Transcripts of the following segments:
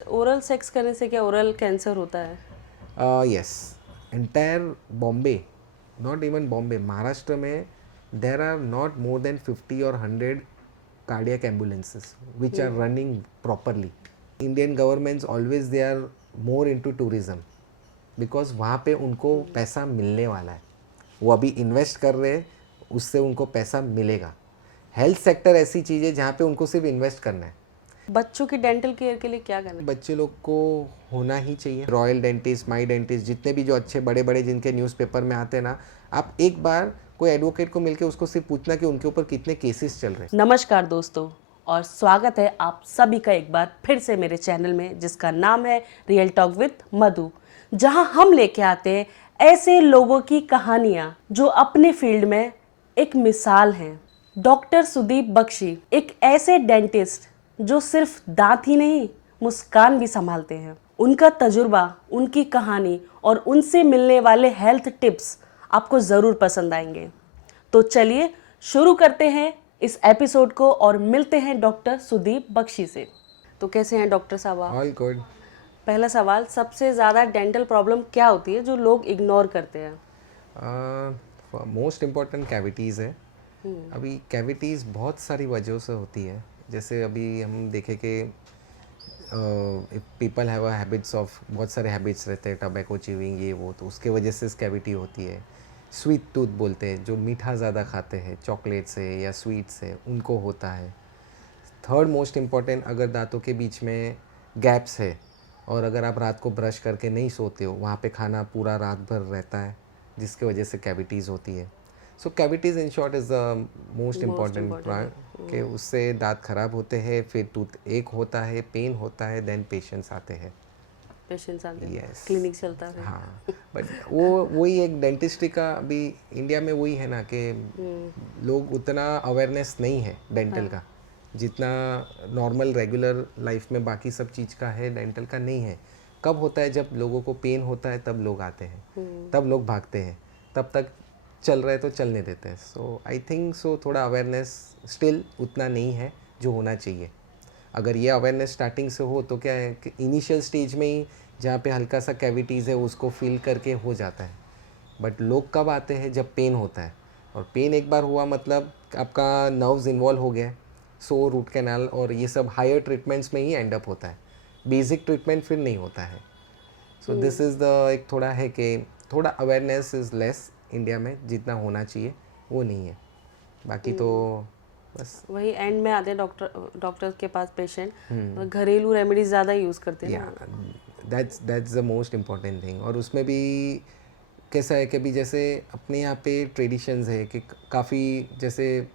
Oral sex करने से क्या ओरल कैंसर होता है? Yes, entire Bombay, not even Bombay, Maharashtra में there are not more than 50 or 100 cardiac ambulances which are running properly. Indian governments always they are more into tourism because वहाँ पे उनको पैसा मिलने वाला है, वो अभी इन्वेस्ट कर रहे हैं, उससे उनको पैसा मिलेगा. हेल्थ सेक्टर ऐसी चीज़ है जहाँ पे उनको सिर्फ इन्वेस्ट करना है. बच्चों की डेंटल केयर के लिए क्या करना है? बच्चे लोग को होना ही चाहिए. रॉयल डेंटिस्ट, माई डेंटिस्ट, जितने भी जो अच्छे बड़े बड़े जिनके न्यूज़पेपर में आते हैं ना, आप एक बार कोई एडवोकेट को मिलके उसको सिर्फ पूछना कि उनके ऊपर कितने केसेस चल रहे हैं. नमस्कार दोस्तों, और स्वागत है आप सभी का एक बार फिर से मेरे चैनल में, जिसका नाम है रियल टॉक विद मधु, जहां हम लेके आते हैं ऐसे लोगों की कहानियां जो अपने फील्ड में एक मिसाल हैं. डॉक्टर सुदीप बख्शी एक ऐसे डेंटिस्ट जो सिर्फ दांत ही नहीं, मुस्कान भी संभालते हैं. उनका तजुर्बा, उनकी कहानी और उनसे मिलने वाले हेल्थ टिप्स आपको ज़रूर पसंद आएंगे. तो चलिए शुरू करते हैं इस एपिसोड को और मिलते हैं डॉक्टर सुदीप बख्शी से. तो कैसे हैं डॉक्टर साहब आप? All good. पहला सवाल, सबसे ज़्यादा डेंटल प्रॉब्लम क्या होती है जो लोग इग्नोर करते हैं? मोस्ट इम्पॉर्टेंट कैविटीज़ है. अभी कैविटीज़ बहुत सारी वजहों से होती है. जैसे अभी हम देखें कि people have a habits of, बहुत सारे हैबिट्स रहते हैं, टबैको च्यूइंग ये वो, तो उसके वजह से कैविटी होती है. स्वीट टूथ बोलते हैं, जो मीठा ज़्यादा खाते हैं, चॉकलेट से या स्वीट से, उनको होता है. थर्ड मोस्ट इम्पॉर्टेंट, अगर दांतों के बीच में गैप्स है और अगर आप रात को ब्रश करके नहीं सोते हो, वहाँ पे खाना पूरा रात भर रहता है, जिसके वजह से कैविटीज़ होती है. So cavities in short is the most important point, कि उससे दांत खराब होते हैं, फिर टूथ एक होता है, पेन होता है, देन पेशेंट्स आते हैं. पेशेंट्स आते हैं, Yes. क्लिनिक चलता है. हाँ, बट वही एक डेंटिस्ट्री का अभी इंडिया में वही है ना, कि लोग उतना अवेयरनेस नहीं है डेंटल का, जितना नॉर्मल रेगुलर लाइफ में बाकी सब चीज़ का है, डेंटल का नहीं है. कब होता है? जब लोगों को पेन होता है तब लोग आते हैं, तब लोग भागते हैं, तब तक चल रहे तो चलने देते हैं. सो आई थिंक सो थोड़ा अवेयरनेस स्टिल उतना नहीं है जो होना चाहिए. अगर ये अवेयरनेस स्टार्टिंग से हो तो क्या है कि इनिशियल स्टेज में ही जहाँ पे हल्का सा कैविटीज़ है उसको फील करके हो जाता है. बट लोग कब आते हैं? जब पेन होता है, और पेन एक बार हुआ मतलब आपका नर्व्स इन्वॉल्व हो गया, सो रूट कैनाल और ये सब हायर ट्रीटमेंट्स में ही एंड अप होता है. बेसिक ट्रीटमेंट फिर नहीं होता है. सो दिस इज़ द एक थोड़ा है कि थोड़ा अवेयरनेस इज़ लेस इंडिया में, जितना होना चाहिए वो नहीं है. बाकी तो बस वही एंड में आते हैं डॉक्टर के पास पेशेंट, घरेलू रेमेडीज ज़्यादा यूज़ करते हैं या ना. That's the most important thing. और उसमें भी कैसा है कि अभी जैसे अपने यहाँ पे ट्रेडिशंस है कि काफ़ी, जैसे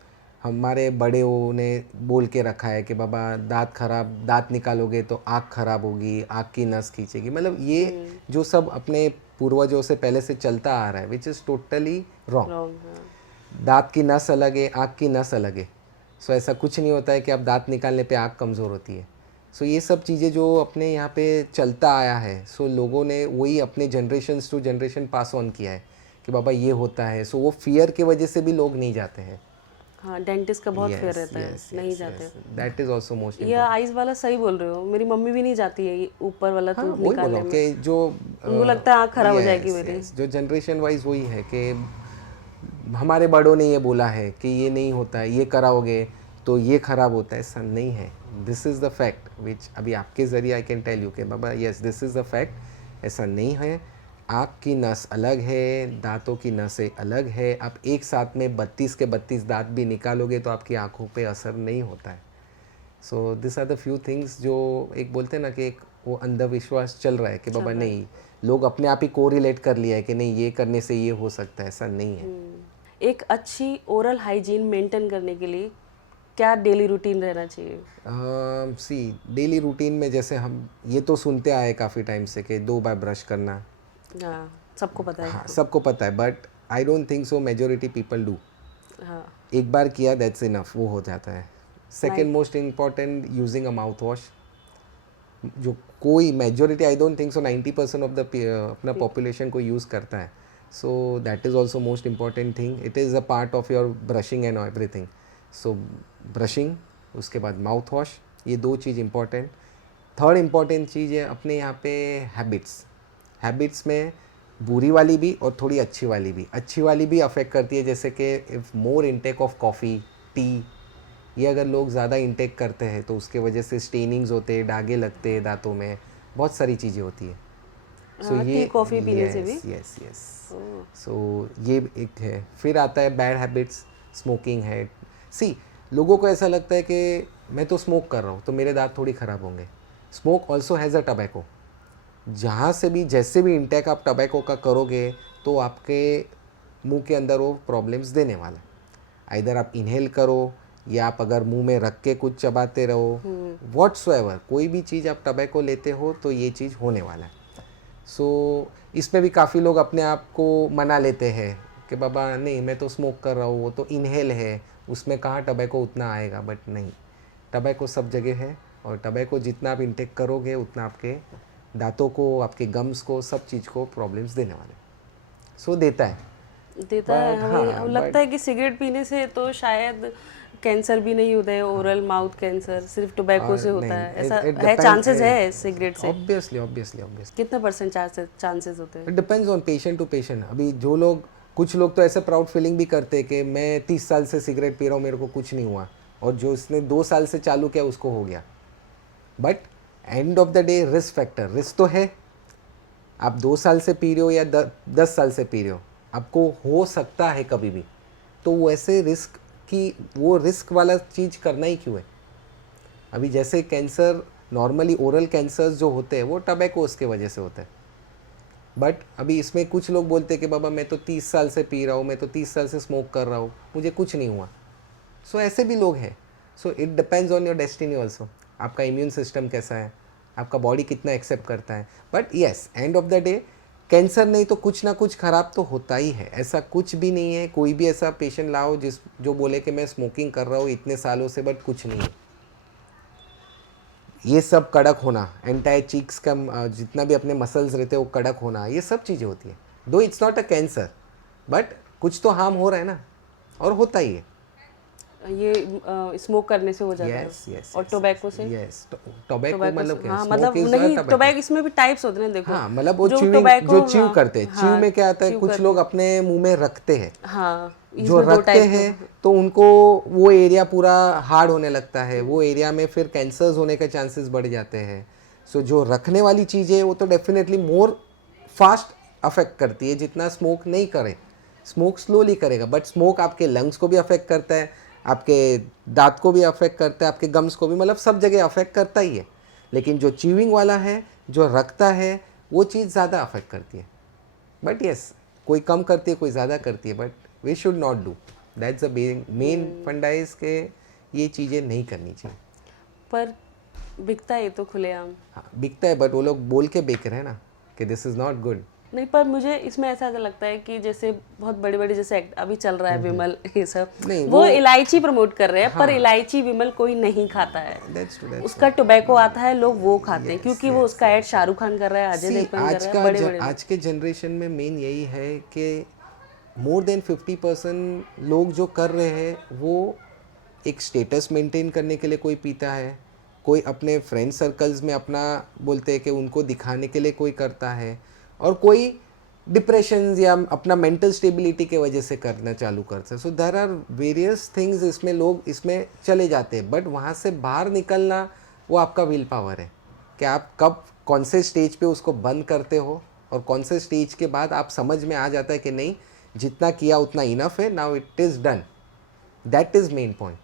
हमारे बड़ेों ने बोल के रखा है कि बाबा दांत निकालोगे तो आँख खराब होगी, आँख की नस खींचेगी. मतलब ये जो सब अपने पूर्वजों से पहले से चलता आ रहा है, which is totally wrong. Wrong. दांत की नस अलग है, आँख की नस अलग है. सो ऐसा कुछ नहीं होता है कि आप दांत निकालने पे आँख कमज़ोर होती है. सो ये सब चीज़ें जो अपने यहाँ पे चलता आया है, सो लोगों ने वही अपने generation to generation pass on किया है कि बाबा ये होता है. सो वो फियर की वजह से भी लोग नहीं जाते हैं. हाँ, डेंटिस्ट का बहुत फेयर रहता है, नहीं जाते. दैट इज़ ऑल्सो मोस्ट ये आइज वाला सही बोल रहे हो, मेरी मम्मी भी नहीं जाती है ये ऊपर वाला हाँ, टूथ वही बोलो निकालने कि में. जो उनको लगता है आँख खराब हो जाएगी मेरी. जो जनरेशन वाइज वही है कि हमारे बड़ों ने ये बोला है कि ये नहीं होता है, ये कराओगे तो ये ख़राब होता है. ऐसा नहीं है. This is the fact which अभी आपके ज़रिए आई कैन टेल यू कि बाबा yes this is the fact. ऐसा नहीं है. आँख की नस अलग है, दांतों की नसें अलग है. आप एक साथ में 32 के 32 दांत भी निकालोगे तो आपकी आँखों पे असर नहीं होता है. So this are the few things जो एक बोलते हैं ना कि एक वो अंधविश्वास चल रहा है कि बाबा नहीं, लोग अपने आप ही को रिलेट कर लिया है कि नहीं ये करने से ये हो सकता है. ऐसा नहीं है. एक अच्छी ओरल हाइजीन मेंटेन करने के लिए क्या डेली रूटीन रहना चाहिए? सी डेली रूटीन में जैसे हम ये तो सुनते आए काफ़ी टाइम से कि 2 बार ब्रश करना. हाँ, सबको पता है. हाँ, सबको पता है, but I don't think so majority people do. हाँ, एक बार किया दैट्स इनफ, वो हो जाता है. Second most important, using a mouth wash. जो कोई majority, I don't think so 90% of the अपना पॉपुलेशन को यूज़ करता है. So that is also most important thing. It is a part of your brushing and everything. So brushing, उसके बाद mouth wash, ये 2 चीज़ important. Third important चीज़ है अपने यहाँ पे हैबिट्स में बुरी वाली भी और थोड़ी अच्छी वाली भी अफेक्ट करती है, जैसे कि if more intake of coffee, T, ये अगर लोग ज़्यादा इंटेक करते हैं तो उसके वजह से स्टेनिंग्स होते हैं, दागे लगते हैं दांतों में, बहुत सारी चीज़ें होती है। हाँ, टी कॉफ़ी पीने से भी। यस सो ये एक है। फिर आता है बैड हैबिट्स, स्मोकिंग है। सी, लोगों को ऐसा लगता है कि मैं तो स्मोक कर रहा हूँ तो मेरे दांत थोड़ी ख़राब होंगे। Smoke also has a tobacco. जहाँ से भी जैसे भी इंटेक आप टबैको का करोगे तो आपके मुंह के अंदर वो प्रॉब्लम्स देने वाला है। आइदर आप इनहेल करो या आप अगर मुंह में रख के कुछ चबाते रहो, व्हाट्सएवर कोई भी चीज़ आप टबैको लेते हो तो ये चीज़ होने वाला है। सो इसमें भी काफ़ी लोग अपने आप को मना लेते हैं कि बाबा नहीं मैं तो स्मोक कर रहा हूँ, वो तो इनहेल है, उसमें कहाँ टबैको उतना आएगा। बट नहीं, टबैको सब जगह है और टबैको जितना आप इंटेक करोगे उतना आपके दांतों को, आपके गम्स को, सब चीज़ को प्रॉब्लम्स देने वाले। सो देता है है। हमें हाँ, लगता है कि सिगरेट पीने से तो शायद कैंसर भी नहीं होता है, ओरल माउथ कैंसर सिर्फ टोबैको से होता है, ऐसा है? चांसेस है सिगरेट से? ऑब्वियसली कितना परसेंट चांसेस होते हैं? It depends on patient to patient. अभी जो लोग, कुछ लोग तो ऐसे प्राउड फीलिंग भी करते हैं कि मैं 30 साल से सिगरेट पी रहा हूँ, मेरे को कुछ नहीं हुआ, और जो इसने 2 साल से चालू किया उसको हो गया। But end of the day risk तो है। आप 2 साल से पी रहे हो या 10 साल से पी रहे हो, आपको हो सकता है कभी भी, तो वो ऐसे वो रिस्क वाला चीज़ करना ही क्यों है। अभी जैसे कैंसर, नॉर्मली ओरल कैंसर्स जो होते हैं वो टबैकोस के वजह से होते हैं। बट अभी इसमें कुछ लोग बोलते हैं कि बाबा मैं तो 30 साल से पी रहा हूँ, मैं तो 30 साल से स्मोक कर रहा हूँ, मुझे कुछ नहीं हुआ। सो ऐसे भी लोग हैं। So it depends on your destiny also. आपका इम्यून सिस्टम कैसा है, आपका बॉडी कितना एक्सेप्ट करता है। But yes, and of the day cancer नहीं तो कुछ ना कुछ ख़राब तो होता ही है। ऐसा कुछ भी नहीं है, कोई भी ऐसा पेशेंट लाओ जो बोले कि मैं स्मोकिंग कर रहा हूँ इतने सालों से बट कुछ नहीं है। ये सब कड़क होना, एंटायर चीक्स का जितना भी अपने मसल्स रहते हैं वो कड़क होना, ये सब चीज़ें होती है। दो it's not a cancer, but कुछ तो हार्म हो रहा है ना, और होता ही है। ये स्मोक करने से हो जाता है? और टोबैको से? टोबैको मतलब क्या? हाँ, मतलब नहीं, टोबैको इसमें भी टाइप्स होते हैं ना, देखो। हाँ, मतलब वो जो च्यूइंग, टोबैको, जो च्यू हाँ, करते हैं, च्यू में क्या आता है, कुछ लोग अपने मुंह में रखते हैं। हाँ, जो इसमें 2 रखते टाइप हैं तो उनको वो एरिया पूरा हार्ड होने लगता है, वो एरिया में फिर कैंसर्स होने के चांसेस बढ़ जाते हैं। सो जो रखने वाली चीज़ है वो तो डेफिनेटली मोर फास्ट अफेक्ट करती है जितना स्मोक नहीं करे। स्मोक स्लोली करेगा, बट स्मोक आपके लंग्स को भी अफेक्ट करता है, आपके दांत को भी अफेक्ट करता है, आपके गम्स को भी, मतलब सब जगह अफेक्ट करता ही है। लेकिन जो च्यूइंग वाला है, जो रखता है, वो चीज़ ज़्यादा अफेक्ट करती है। बट येस, कोई कम करती है, कोई ज़्यादा करती है, but we should not do. That's the main funda is के ये चीज़ें नहीं करनी चाहिए। पर बिकता है ये तो खुलेआम। हाँ, बिकता है, बट वो लोग बोल के बेच रहे हैं ना कि दिस इज़ नॉट गुड। नहीं, पर मुझे इसमें ऐसा लगता है कि जैसे बहुत बड़े बड़े, जैसे अभी चल रहा है विमल, ये सब, नहीं, वो इलायची प्रमोट कर रहे हैं। हाँ, पर इलायची विमल कोई नहीं खाता है। That's true, that's उसका टोबैको आता है, लोग वो खाते हैं, क्योंकि वो उसका ऐड शाहरुख खान कर रहा है, अजय देवगन कर रहा है, बड़े बड़े। आज के जनरेशन में मेन यही है कि मोर देन 50% लोग जो कर रहे हैं वो एक स्टेटस मेंटेन करने के लिए कोई पीता है, कोई अपने फ्रेंड सर्कल्स में अपना बोलते हैं कि उनको दिखाने के लिए कोई करता है, और कोई डिप्रेशन या अपना मेंटल स्टेबिलिटी के वजह से करना चालू करता है। So there are various things, इसमें लोग इसमें चले जाते हैं। बट वहाँ से बाहर निकलना वो आपका विल पावर है कि आप कब कौन से स्टेज पे उसको बंद करते हो, और कौन से स्टेज के बाद आप समझ में आ जाता है कि नहीं, जितना किया उतना इनफ है, now it is done. That is main point.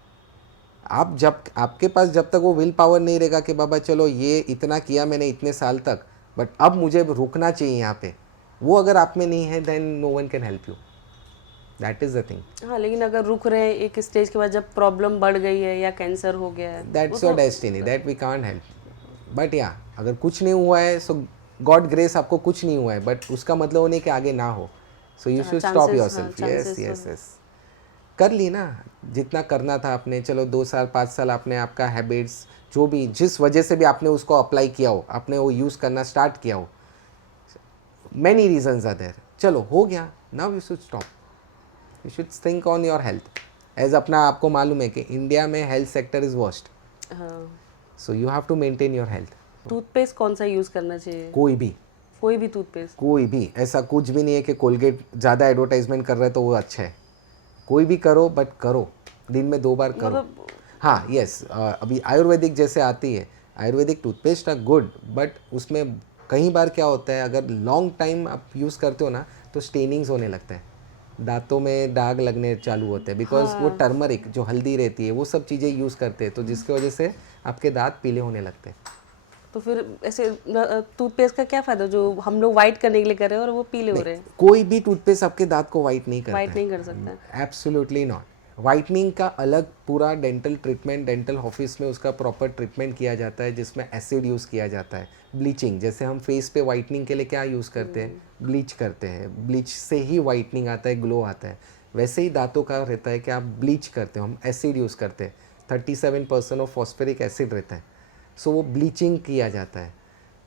आप जब आपके पास जब तक वो विल पावर नहीं रहेगा कि बाबा चलो ये इतना किया मैंने इतने साल तक, बट अब मुझे रुकना चाहिए यहाँ पे, वो अगर आप में नहीं है, then no one can help you. That is the thing. हाँ, लेकिन अगर रुक रहे हैं एक स्टेज के बाद, जब प्रॉब्लम बढ़ गई है या कैंसर हो गया है, that's your destiny, that we can't help. But या अगर कुछ नहीं हुआ है, सो गॉड ग्रेस, आपको कुछ नहीं हुआ है, बट उसका मतलब वो नहीं कि आगे ना हो। सो you should stop yourself. Yes, कर ली ना जितना करना था आपने। चलो 2 साल 5 साल आपने आपका हैबिट्स, जो भी जिस वजह से भी आपने उसको अप्लाई किया हो, आपने वो यूज़ करना स्टार्ट किया हो, मैनी रीजंस आर देयर, चलो हो गया, now you should stop. You should think on your health. As अपना आपको मालूम है कि इंडिया में health sector is worst, so you have to maintain your health. Toothpaste कौन सा यूज़ करना चाहिए? कोई भी टूथपेस्ट? कोई भी, ऐसा कुछ भी नहीं है कि कोलगेट ज़्यादा एडवर्टाइजमेंट कर रहा है तो वो अच्छा है। कोई भी करो, बट करो, दिन में 2 बार करो। मतलब हाँ यस, अभी आयुर्वेदिक जैसे आती है, Ayurvedic toothpaste are good, but उसमें कई बार क्या होता है, अगर लॉन्ग टाइम आप यूज़ करते हो ना तो स्टेनिंग्स होने लगता है, दांतों में दाग लगने चालू होते हैं, बिकॉज वो टर्मरिक जो हल्दी रहती है वो सब चीज़ें यूज़ करते हैं, तो जिसकी वजह से आपके दांत पीले होने लगते हैं। तो फिर ऐसे टूथपेस्ट का क्या फ़ायदा जो हम लोग वाइट करने के लिए कर रहे हैं और वो पीले हो रहे हैं? कोई भी टूथपेस्ट आपके दांत को वाइट नहीं करता वाइट है, नहीं कर सकता। Absolutely not. वाइटनिंग का अलग पूरा डेंटल ट्रीटमेंट, डेंटल ऑफिस में उसका प्रॉपर ट्रीटमेंट किया जाता है, जिसमें एसिड यूज़ किया जाता है। ब्लीचिंग, जैसे हम फेस पे वाइटनिंग के लिए क्या यूज़ करते हैं, ब्लीच करते हैं, ब्लीच से ही वाइटनिंग आता है, ग्लो आता है। वैसे ही दांतों का रहता है कि आप ब्लीच करते हो, हम एसिड यूज़ करते हैं, 37% ऑफ फॉस्फेरिक एसिड रहता है, सो वो ब्लीचिंग किया जाता है।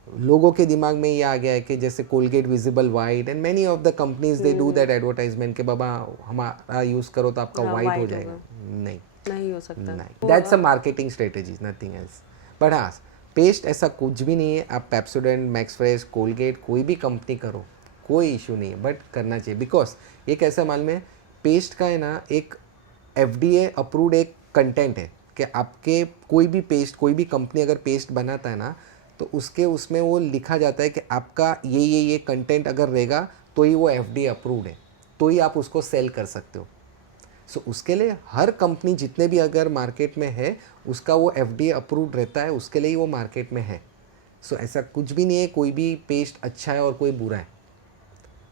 लोगों के दिमाग में ये आ गया है कि जैसे Colgate visible white and many of the companies they do that advertisement कि बाबा हमारा यूज़ करो तो आपका हाँ, वाइट हो white जाएगा। नहीं, नहीं हो सकता। नहीं, that's a marketing strategy, nothing else. But हाँ, पेस्ट ऐसा कुछ भी नहीं है, आप पेप्सोडेंट, मैक्स फ्रेश, कोलगेट, कोई भी कंपनी करो, कोई इशू नहीं है, बट करना चाहिए। बिकॉज एक ऐसा मालूम है, पेस्ट का है ना एक FDA अप्रूव्ड एक कंटेंट है कि आपके कोई भी पेस्ट, कोई भी कंपनी अगर पेस्ट बनाता है ना, तो उसके उसमें वो लिखा जाता है कि आपका ये कंटेंट अगर रहेगा तो ही वो FDA अप्रूव्ड है, तो ही आप उसको सेल कर सकते हो। सो उसके लिए हर कंपनी जितने भी अगर मार्केट में है, उसका वो FDA अप्रूव्ड रहता है, उसके लिए ही वो मार्केट में है। सो ऐसा कुछ भी नहीं है, कोई भी पेस्ट अच्छा है और कोई बुरा है।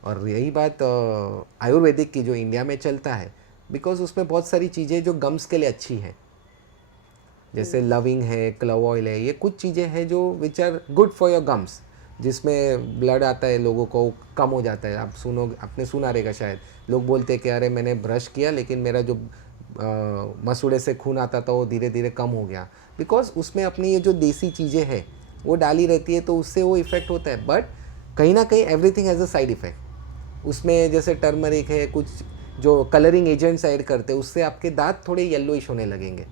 और यही बात आयुर्वेदिक की जो इंडिया में चलता है, बिकॉज उसमें बहुत सारी चीज़ें जो गम्स के लिए अच्छी हैं, जैसे लविंग है, क्लव ऑयल है, ये कुछ चीज़ें हैं जो which are good for your gums, जिसमें ब्लड आता है लोगों को कम हो जाता है। आप आपने सुना रहेगा शायद, लोग बोलते हैं कि अरे मैंने ब्रश किया लेकिन मेरा जो मसूड़े से खून आता था वो धीरे धीरे कम हो गया, बिकॉज उसमें अपनी ये जो देसी चीज़ें हैं वो डाली रहती है, तो उससे वो इफ़ेक्ट होता है। बट कहीं ना कहीं everything has a side effect. उसमें जैसे टर्मरिक है, कुछ जो कलरिंग एजेंट्स ऐड करते हैं, उससे आपके दांत थोड़े येलोइश होने लगेंगे।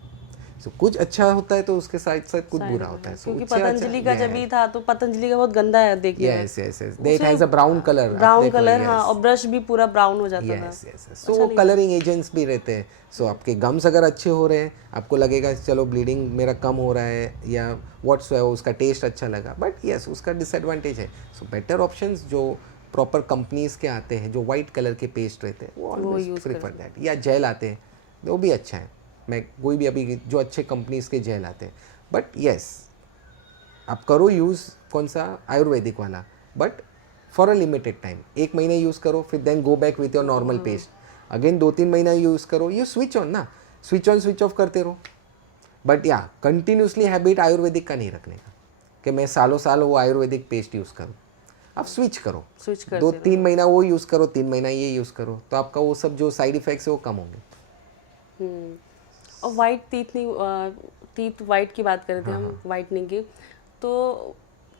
सो कुछ अच्छा होता है तो उसके साथ साथ कुछ बुरा होता है। क्योंकि पतंजलि का जब भी था तो पतंजलि का बहुत गंदा है देखने में। Yes yes yes, that has a brown colour, brown colour, हाँ, और ब्रश भी पूरा ब्राउन हो जाता था। यस यस, सो कलरिंग एजेंट्स भी रहते हैं। सो आपके गम्स अगर अच्छे हो रहे हैं, आपको लगेगा चलो ब्लीडिंग मेरा कम हो रहा है या व्हाट्स है, उसका टेस्ट अच्छा लगा, बट यस उसका डिसएडवांटेज है। सो बेटर ऑप्शंस जो प्रॉपर कंपनीज के आते हैं, जो वाइट कलर के पेस्ट रहते हैं, वो ऑलवेज प्रेफर दैट, या जेल आते हैं वो भी अच्छा है। मैं कोई भी अभी जो अच्छे कंपनीज के जेल आते हैं, बट यस आप करो यूज़ कौन सा आयुर्वेदिक वाला, but for a limited time, 1 महीने यूज़ करो, फिर then go back with your normal paste, again 2-3 महीना यूज़ करो, ये स्विच ऑन ना, स्विच ऑन स्विच ऑफ करते रहो। बट या कंटिन्यूसली हैबिट आयुर्वेदिक का नहीं रखने का कि मैं सालों साल वो आयुर्वेदिक पेस्ट यूज़ करूँ। आप स्विच करो, स्विच कर 2-3 महीना वो यूज़ करो, 3 महीना ये यूज़ करो, तो आपका वो सब जो साइड इफ़ेक्ट्स है वो कम होंगे। और वाइट टीथ नहीं, टीथ वाइट की बात कर रहे थे हम, वाइटनिंग की, तो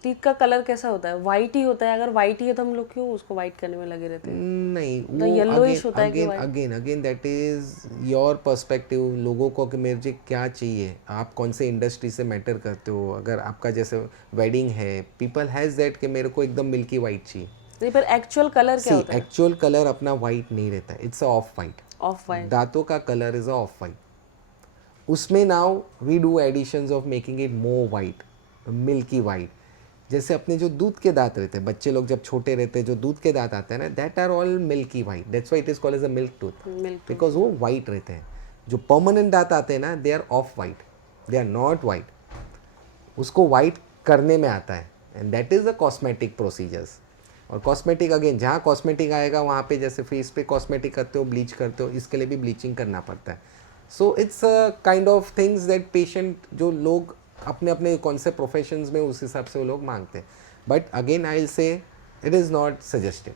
टीथ का कलर कैसा होता है? वाइट ही होता है? अगर वाइट ही है तो हम लोग क्यों उसको वाइट करने में लगे रहते हैं? नहीं, तो वो येलोइश होता है कि again that is your perspective, लोगों को कि मुझे क्या चाहिए, आप कौन से इंडस्ट्री से मैटर करते हो। अगर आपका जैसे वेडिंग है, पीपल हैज़ दैट कि मेरे को एकदम मिल्की वाइट चाहिए। नहीं, पर एक्चुअल कलर क्या होता है? एक्चुअल कलर अपना वाइट नहीं रहता है, it's off white. Off white. दांतों का कलर इज ऑफ वाइट। उसमें now we do additions of making it more white, milky white. जैसे अपने जो दूध के दांत रहते हैं, बच्चे लोग जब छोटे रहते हैं, जो दूध के दांत आते हैं ना, that are all milky white, that's why it is called as a milk tooth, because वो वाइट रहते हैं। जो परमानेंट दांत आते हैं ना, they are off white, they are not white. उसको वाइट करने में आता है, and that is the cosmetic procedures. और कॉस्मेटिक अगेन, जहाँ कॉस्मेटिक आएगा वहाँ पे जैसे फेस पे कॉस्मेटिक करते हो, ब्लीच करते हो, इसके लिए भी ब्लीचिंग करना पड़ता है। So it's kind of things that patient, जो लोग अपने अपने कौन से प्रोफेशंस में उस हिसाब से वो लोग मांगते हैं। But again I will say it is not suggested.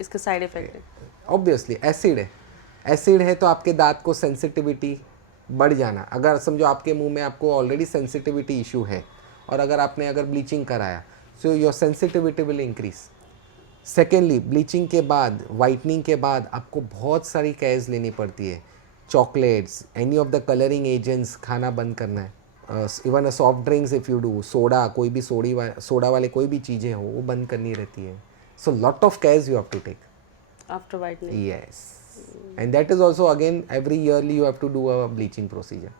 इसके साइड इफेक्ट है ऑब्वियसली एसिड है, एसिड है तो आपके दांत को सेंसिटिविटी बढ़ जाना। अगर समझो आपके मुंह में आपको ऑलरेडी सेंसिटिविटी इशू है, और अगर ब्लीचिंग कराया, so your sensitivity will increase. Secondly, bleaching के बाद, वाइटनिंग के बाद आपको बहुत सारी केयर्स लेनी पड़ती है। Chocolates, any of the colouring agents खाना बंद करना है, even soft drinks if you do, soda, कोई भी सोडा वाले कोई भी चीज़ें हो वो बंद करनी रहती है. So lot of cares you have to take. After whitening. Yes. And that is also again every yearly you have to do a bleaching procedure.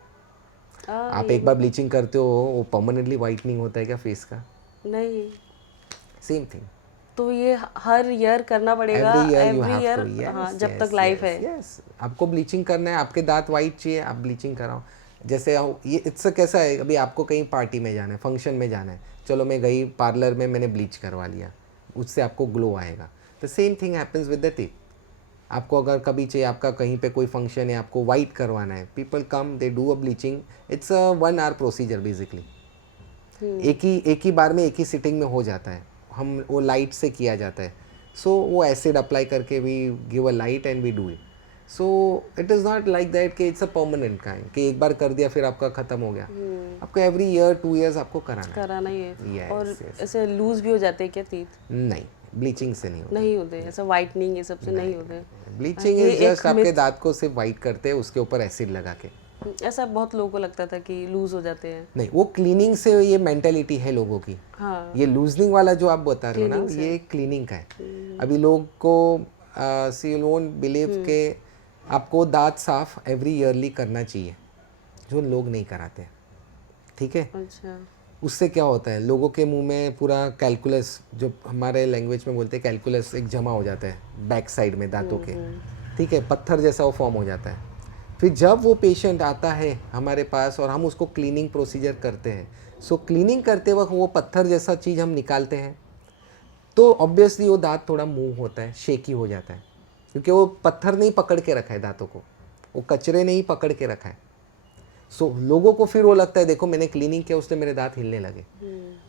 आप एक बार ब्लीचिंग करते हो वो परमानेंटली वाइटनिंग होता है क्या फेस का? नहीं, सेम थिंग. तो ये हर ईयर करना पड़ेगा. एवरी ईयर हाँ, जब तक लाइफ है. यस, आपको ब्लीचिंग करना है. आपके दांत वाइट चाहिए, आप ब्लीचिंग कराओ. जैसे ये इससे कैसा है, अभी आपको कहीं पार्टी में जाना है, फंक्शन में जाना है, चलो मैं गई पार्लर में, मैंने ब्लीच करवा लिया, उससे आपको ग्लो आएगा. The same thing happens with the teeth. आपको अगर कभी चाहिए, आपका कहीं पे कोई फंक्शन है, आपको वाइट करवाना है, people come, they do a bleaching. It's a 1 hour procedure basically. एक ही बार में एक ही सिटिंग में हो जाता है. हम वो लाइट से किया जाता है. सो वो एसिड अप्लाई करके we give a light and we do it. So it is not like that कि इट्स अ परमानेंट काइंड कि एक बार कर दिया फिर आपका ख़त्म हो गया. आपको एवरी ईयर 2 years आपको कराना ही है. Yes, और yes. ऐसे लूज भी हो जाते हैं क्या टीथ? नहीं, ब्लीचिंग से नहीं होता. नहीं होते, ऐसा वाइटनिंग ये सब से नहीं होते. ब्लीचिंग इज जस्ट आपके दांत को सिर्फ वाइट करते हैं उसके ऊपर एसिड लगा के. ऐसा बहुत लोगों को लगता था कि लूज हो जाते हैं. नहीं, वो क्लीनिंग से, ये मेंटेलिटी है लोगों की. हाँ, ये लूजनिंग वाला जो आप बता रहे हो ना, ये क्लीनिंग का है. अभी लोग को सी वोंट बिलीव के आपको दांत साफ एवरी ईयरली करना चाहिए, जो लोग नहीं कराते. ठीक है. अच्छा. उससे क्या होता है, लोगों के मुंह में पूरा कैलकुलस, जो हमारे लैंग्वेज में बोलते हैं कैलकुलस, एक जमा हो जाता है बैक साइड में दांतों के. ठीक है, पत्थर जैसा वो फॉर्म हो जाता है. फिर जब वो पेशेंट आता है हमारे पास और हम उसको क्लीनिंग प्रोसीजर करते हैं, सो क्लीनिंग करते वक्त वो पत्थर जैसा चीज़ हम निकालते हैं, तो ऑब्वियसली वो दांत थोड़ा मूव होता है, शेकी हो जाता है, क्योंकि वो पत्थर नहीं पकड़ के रखा है दांतों को, वो कचरे नहीं पकड़ के रखा है. सो लोगों को फिर वो लगता है देखो मैंने क्लीनिंग किया उससे मेरे दांत हिलने लगे.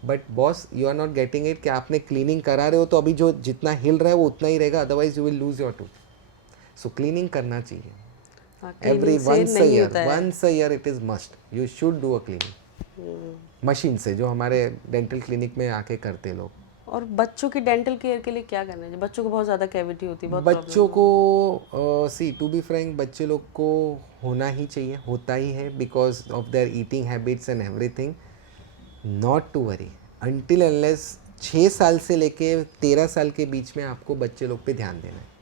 But boss, you are not getting it कि आपने क्लीनिंग करा रहे हो तो अभी जो जितना हिल रहा है वो उतना ही रहेगा, otherwise you will lose your tooth. So cleaning करना चाहिए. Every once a year it is must. You should do a cleaning. Machine से, जो हमारे डेंटल क्लिनिक में आके करते लोग. और बच्चों की डेंटल केयर के लिए क्या करना है? बच्चों को बहुत ज़्यादा कैविटी होती है, बहुत बच्चों को सी टू बी फ्रैंक, बच्चे लोग को होना ही चाहिए, होता ही है, because of their eating habits and everything. Not to worry until unless 6 साल से लेके 13 साल के बीच में आपको बच्चे लोग पे ध्यान देना है.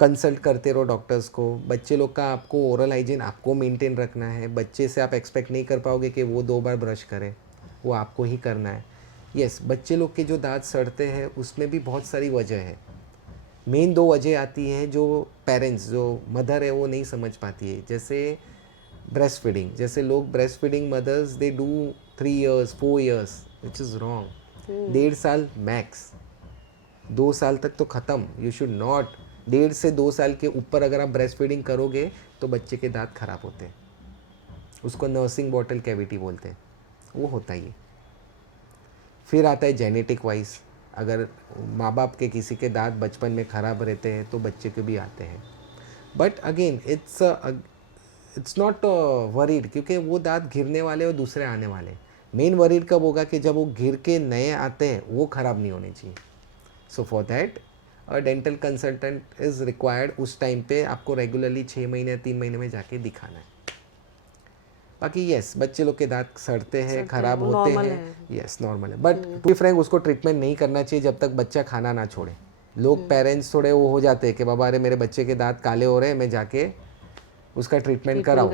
कंसल्ट करते रहो डॉक्टर्स को. बच्चे लोग का आपको ओरल हाइजीन आपको मेंटेन रखना है. बच्चे से आप एक्सपेक्ट नहीं कर पाओगे कि वो 2 बार ब्रश करे, वो आपको ही करना है. यस, बच्चे लोग के जो दांत सड़ते हैं उसमें भी बहुत सारी वजह है. मेन 2 वजह आती है जो पेरेंट्स, जो मदर है वो नहीं समझ पाती है. जैसे ब्रेस्ट फीडिंग, जैसे लोग breast feeding mother's they do 3 years 4 years, which is wrong. 1.5 साल मैक्स, 2 साल तक तो ख़त्म. You should not. 1.5 से 2 साल के ऊपर अगर आप ब्रेस्ट फीडिंग करोगे तो बच्चे के दांत खराब होते हैं. उसको नर्सिंग बॉटल कैविटी बोलते हैं, वो होता ही है. फिर आता है जेनेटिक वाइज. अगर माँ बाप के किसी के दांत बचपन में ख़राब रहते हैं तो बच्चे के भी आते हैं. But again it's not worried, क्योंकि वो दांत गिरने वाले और दूसरे आने वाले. मेन वरीड कब होगा कि जब वो गिर के नए आते हैं, वो ख़राब नहीं होने चाहिए. So for that a dental consultant is required. उस टाइम पे आपको रेगुलरली 6 महीने 3 महीने में जाके दिखाना है. बाकी यस, बच्चे लोग के दांत सड़ते हैं, खराब होते हैं, यस नॉर्मल है. बट टू बी फ्रैंक उसको ट्रीटमेंट नहीं करना चाहिए जब तक बच्चा खाना ना छोड़े. लोग पेरेंट्स थोड़े वो हो जाते हैं कि बाबा अरे मेरे बच्चे के दांत काले हो रहे हैं, मैं जाके उसका ट्रीटमेंट कराऊँ.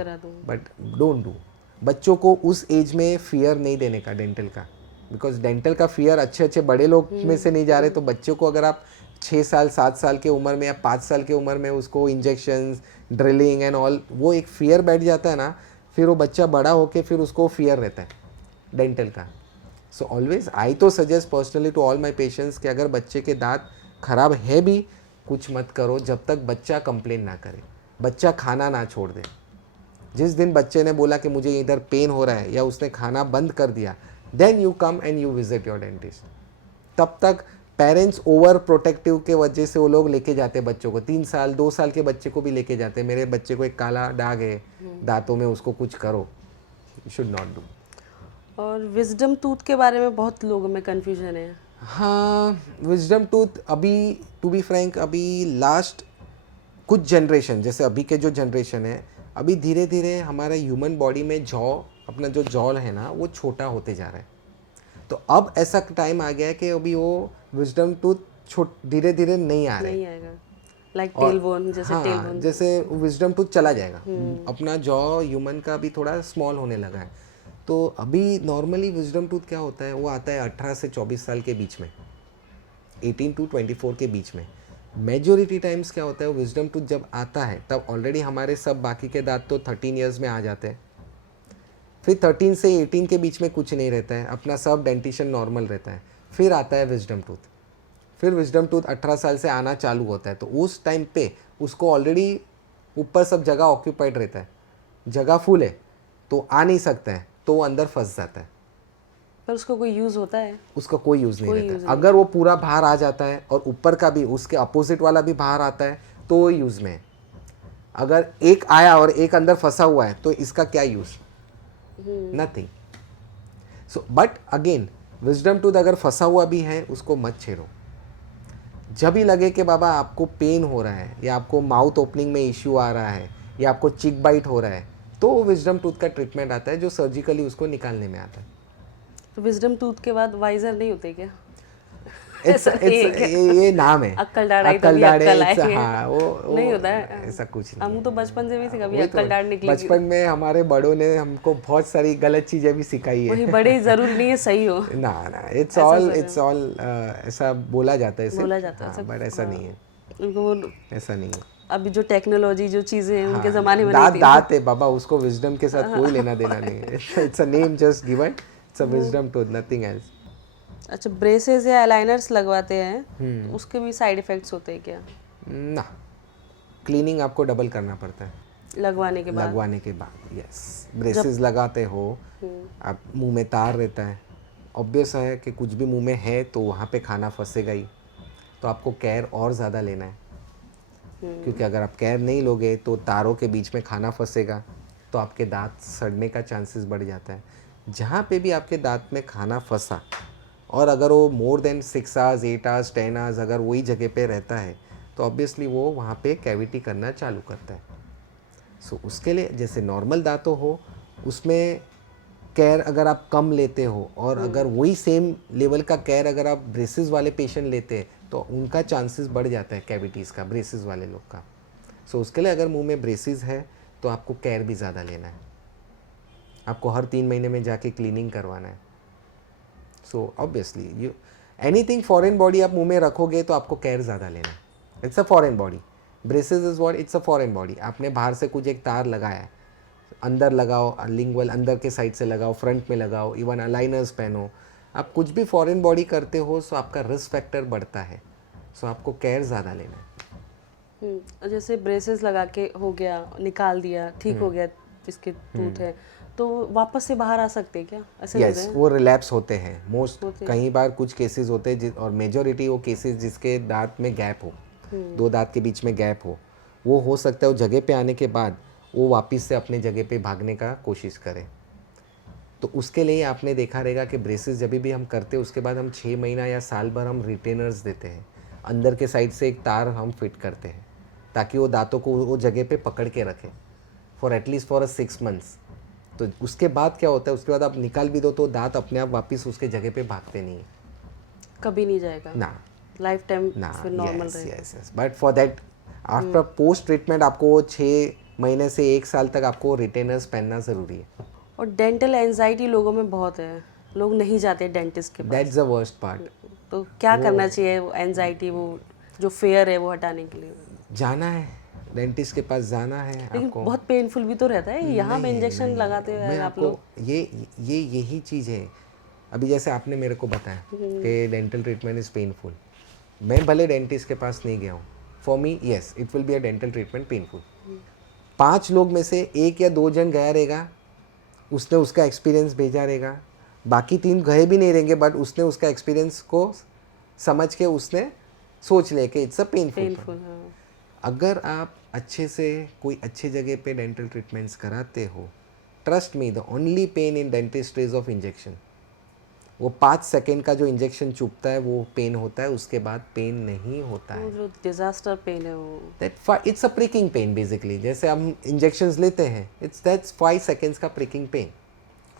But don't do. बच्चों को उस एज में फियर नहीं देने का डेंटल का, बिकॉज डेंटल का फियर अच्छे बड़े लोग में से नहीं जा रहे. तो बच्चों को अगर आप 6 साल 7 साल की उम्र में या 5 साल की उम्र में उसको इंजेक्शंस, ड्रिलिंग एंड ऑल, वो एक फियर बैठ जाता है ना, फिर वो बच्चा बड़ा होके फिर उसको फियर रहता है डेंटल का. सो ऑलवेज आई तो suggest personally to all my patients कि अगर बच्चे के दांत खराब है भी, कुछ मत करो जब तक बच्चा कंप्लेन ना करे, बच्चा खाना ना छोड़ दे. जिस दिन बच्चे ने बोला कि मुझे इधर पेन हो रहा है या उसने खाना बंद कर दिया, then you come and you visit your dentist. तब तक पेरेंट्स ओवर प्रोटेक्टिव के वजह से वो लोग लेके जाते हैं बच्चों को. 3 साल 2 साल के बच्चे को भी लेके जाते हैं, मेरे बच्चे को एक काला दाग है दांतों में, उसको कुछ करो. You should not do. और विजडम टूथ के बारे में बहुत लोगों में कन्फ्यूजन है. हाँ, विजडम टूथ अभी टू बी फ्रैंक अभी लास्ट कुछ जनरेशन, जैसे अभी के जो जनरेशन है, अभी धीरे धीरे हमारा ह्यूमन बॉडी में जॉ अपना जो जॉल है ना वो छोटा होते जा रहा है। तो अब ऐसा टाइम आ गया है कि अभी वो विजडम टूथ धीरे धीरे नहीं आ रहे, नहीं आएगा, लाइक टेल बोन, जैसे टेल हाँ बोन। जैसे विजडम टूथ चला जाएगा। अपना जॉ ह्यूमन का भी थोड़ा स्मॉल होने लगा है। तो अभी नॉर्मली विजडम टूथ क्या होता है, वो आता है 18 से 24 साल के बीच में, 18 to 24 के बीच में। मेजोरिटी टाइम्स क्या होता है, विजडम टूथ जब आता है तब ऑलरेडी हमारे सब बाकी के दांत तो 13 ईयर्स में आ जाते हैं। फिर 13 से 18 के बीच में कुछ नहीं रहता है, अपना सब डेंटिशन नॉर्मल रहता है। फिर आता है विजडम टूथ। फिर विजडम टूथ 18 साल से आना चालू होता है। तो उस टाइम पे उसको ऑलरेडी ऊपर सब जगह ऑक्यूपाइड रहता है, जगह फुल है, तो आ नहीं सकता है, तो वो अंदर फंस जाता है। पर उसका कोई यूज होता है? उसका कोई यूज़ नहीं रहता है। अगर वो पूरा बाहर आ जाता है और ऊपर का भी उसके अपोजिट वाला भी बाहर आता है तो वो यूज़ में है। अगर एक आया और एक अंदर फंसा हुआ है तो इसका क्या use? Nothing. So but again wisdom tooth अगर फंसा हुआ भी है उसको मत छेड़ो। जब भी लगे कि बाबा आपको पेन हो रहा है या आपको माउथ ओपनिंग में इश्यू आ रहा है या आपको चिक बाइट हो रहा है, तो विजडम टूथ का ट्रीटमेंट आता है जो सर्जिकली उसको निकालने में आता है। तो विजडम टूथ के बाद वाइजर नहीं होते क्या? ये नाम है, अक्कल दाढ़ आई तभी अक्कल आई। हाँ वो नहीं होता है ऐसा कुछ नहीं हम है। तो बचपन से भी थे, कभी वही तो अक्कल दाढ़ निकली। बचपन में हमारे बड़ों ने हमको बहुत सारी गलत चीजें भी सिखाई है। वही बड़े जरूरी नहीं है सही हो। ना ना, इट्स ऑल ऐसा बोला जाता है इसे, बोला जाता है, बट ऐसा नहीं है, उनको वो ऐसा नहीं है। अभी जो टेक्नोलॉजी जो चीजें हैं उनके जमाने में दांत नहीं थी। दांत है बाबा, उसको विजडम के साथ कोई लेना देना नहीं है। It's a name just given, it's a wisdom tooth, nothing else. अच्छा, ब्रेसेस या अलाइनर्स लगवाते हैं तो उसके भी साइड इफेक्ट्स होते हैं क्या? ना, क्लीनिंग आपको डबल करना पड़ता है लगवाने के बाद? लगवाने के बाद, यस। ब्रेसेस लगाते हो आप, मुंह में तार रहता है, ऑब्वियस है कि कुछ भी मुंह में है तो वहाँ पे खाना फंसेगा ही, तो आपको केयर और ज़्यादा लेना है। क्योंकि अगर आप केयर नहीं लोगे तो तारों के बीच में खाना फंसेगा तो आपके दांत सड़ने का चांसेस बढ़ जाता है। जहाँ पे भी आपके दांत में खाना फंसा और अगर वो more than 6 hours 8 hours 10 hours अगर वही जगह पे रहता है तो ऑब्वियसली वो वहाँ पे कैविटी करना चालू करता है। सो उसके लिए जैसे नॉर्मल दांतों हो उसमें केयर अगर आप कम लेते हो और अगर वही सेम लेवल का केयर अगर आप ब्रेसेस वाले पेशेंट लेते हैं तो उनका चांसेस बढ़ जाता है कैविटीज़ का, ब्रेसेस वाले लोग का। सो उसके लिए अगर मुंह में ब्रेसेस है तो आपको केयर भी ज़्यादा लेना है, आपको हर 3 महीने में जाके क्लीनिंग करवाना है। So obviously you anything foreign body आप मुंह में रखोगे तो आपको केयर ज़्यादा लेना है। It's a foreign body, braces is what, it's a foreign body. आपने बाहर से कुछ एक तार लगाया है, अंदर लगाओ, लिंगुअल अंदर के साइड से लगाओ, फ्रंट में लगाओ, इवन अलाइनर्स पहनो, आप कुछ भी फॉरेन बॉडी करते हो सो आपका रिस्क फैक्टर बढ़ता है। सो आपको केयर ज़्यादा लेना है। जैसे ब्रेसेस लगा के हो गया, निकाल दिया, ठीक हो गया जिसके टूथ है, तो वापस से बाहर आ सकते हैं क्या? ऐसे यस, वो रिलैप्स होते हैं मोस्ट, कई बार कुछ केसेस होते हैं और मेजोरिटी वो केसेस जिसके दांत में गैप हो, 2 दांत के बीच में गैप हो हो सकता है वो जगह पे आने के बाद वो वापस से अपने जगह पे भागने का कोशिश करे। तो उसके लिए आपने देखा रहेगा कि ब्रेसेस जब भी हम करते हैं उसके बाद हम 6 महीना या साल भर हम रिटेनर्स देते हैं, अंदर के साइड से एक तार हम फिट करते हैं ताकि वो दांतों को वो जगह पे पकड़ के रखें फॉर एटलीस्ट फॉर 6 मंथ्स। तो उसके बाद क्या होता है, उसके बाद आप निकाल भी दो तो दांत अपने आप वापस उसके जगह पे भागते नहीं है, कभी नहीं जाएगा ना, लाइफ टाइम ना, फिर नॉर्मल रहेगा। Yes. But for that after post treatment आपको 6 महीने से 1 साल तक आपको रिटेनर्स पहनना ज़रूरी है। और डेंटल एंजाइटी लोगों में बहुत है, लोग नहीं जाते डेंटिस्ट के पास। That's the worst part. तो क्या करना चाहिए वो एंजाइटी, वो जो फेयर है वो हटाने के लिए? जाना है डेंटिस्ट के पास, जाना है लेकिन आपको। बहुत पेनफुल भी तो रहता है, यहाँ पे इंजेक्शन लगाते मैं हैं आप आपको लोग। यही चीज़ है। अभी जैसे आपने मेरे को बताया कि डेंटल ट्रीटमेंट इज़ पेनफुल, मैं भले डेंटिस्ट के पास नहीं गया हूँ, for me yes it will be a dental treatment painful. 5 लोग में से 1 या 2 जन गया रहेगा, उसने उसका एक्सपीरियंस भेजा रहेगा, बाकी 3 गए भी नहीं रहेंगे बट उसने उसका एक्सपीरियंस को समझ के उसने सोच ले कि इट्स अ पेनफुल। अगर आप अच्छे से कोई अच्छे जगह पे डेंटल ट्रीटमेंट्स कराते हो, trust me the only pain in dentist is of injection. वो 5 सेकेंड का जो इंजेक्शन चुभता है वो पेन होता है, उसके बाद पेन नहीं होता है। जो डिजास्टर पेन है वो, that it's a pricking pain basically. जैसे हम इंजेक्शंस लेते हैं, दैट्स 5 सेकेंड्स का प्रिकिंग पेन।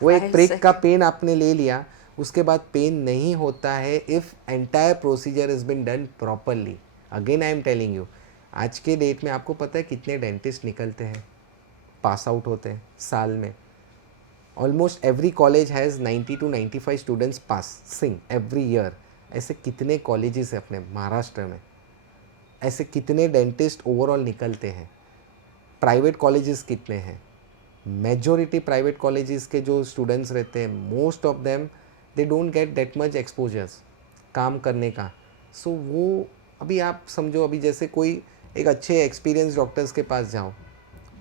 वो एक प्रिक का पेन आपने ले लिया, उसके बाद पेन नहीं होता है if entire procedure is been done properly. Again I am telling you, आज के डेट में आपको पता है कितने डेंटिस्ट निकलते हैं, पास आउट होते हैं साल में? Almost every college has 90 to 95 students passing every year. ऐसे कितने कॉलेजेस हैं अपने महाराष्ट्र में? ऐसे कितने डेंटिस्ट ओवरऑल निकलते हैं? प्राइवेट कॉलेजेस कितने हैं? मेजॉरिटी प्राइवेट कॉलेजेस के जो स्टूडेंट्स रहते हैं, most of them they don't get that much exposures काम करने का। सो वो अभी आप समझो, अभी जैसे कोई एक अच्छे एक्सपीरियंस डॉक्टर्स के पास जाओ,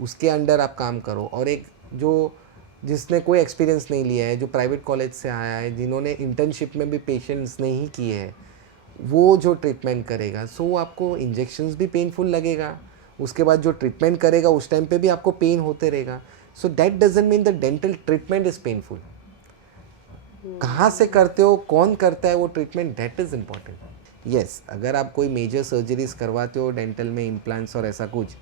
उसके अंडर आप काम करो, और एक जो जिसने कोई एक्सपीरियंस नहीं लिया है, जो प्राइवेट कॉलेज से आया है, जिन्होंने इंटर्नशिप में भी पेशेंट्स नहीं किए हैं, वो जो ट्रीटमेंट करेगा, सो आपको इंजेक्शंस भी पेनफुल लगेगा, उसके बाद जो ट्रीटमेंट करेगा उस टाइम पे भी आपको पेन होते रहेगा। So that doesn't mean the dental treatment is painful. कहाँ से करते हो, कौन करता है वो treatment, that is important. Yes, अगर आप कोई मेजर सर्जरीज करवाते हो डेंटल में, इम्प्लांट्स और ऐसा कुछ,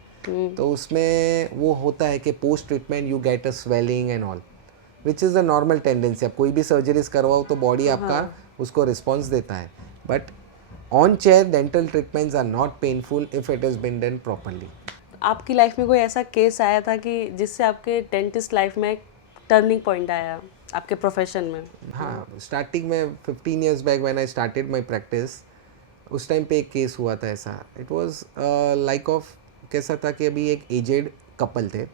तो उसमें वो होता है कि post treatment you get a swelling and all, which is a normal tendency. आप कोई भी सर्जरीज करवाओ तो बॉडी आपका उसको रिस्पॉन्स देता है, but on chair dental treatments are not painful if it is been done properly. आपकी लाइफ में कोई ऐसा केस आया था कि जिससे आपके डेंटिस्ट लाइफ में एक टर्निंग पॉइंट आया आपके प्रोफेशन में? हाँ, स्टार्टिंग में 15 years back when I started my practice, उस टाइम पे एक केस हुआ था ऐसा। इट वाज लाइक ऑफ, कैसा था कि अभी एक एजेड कपल थे,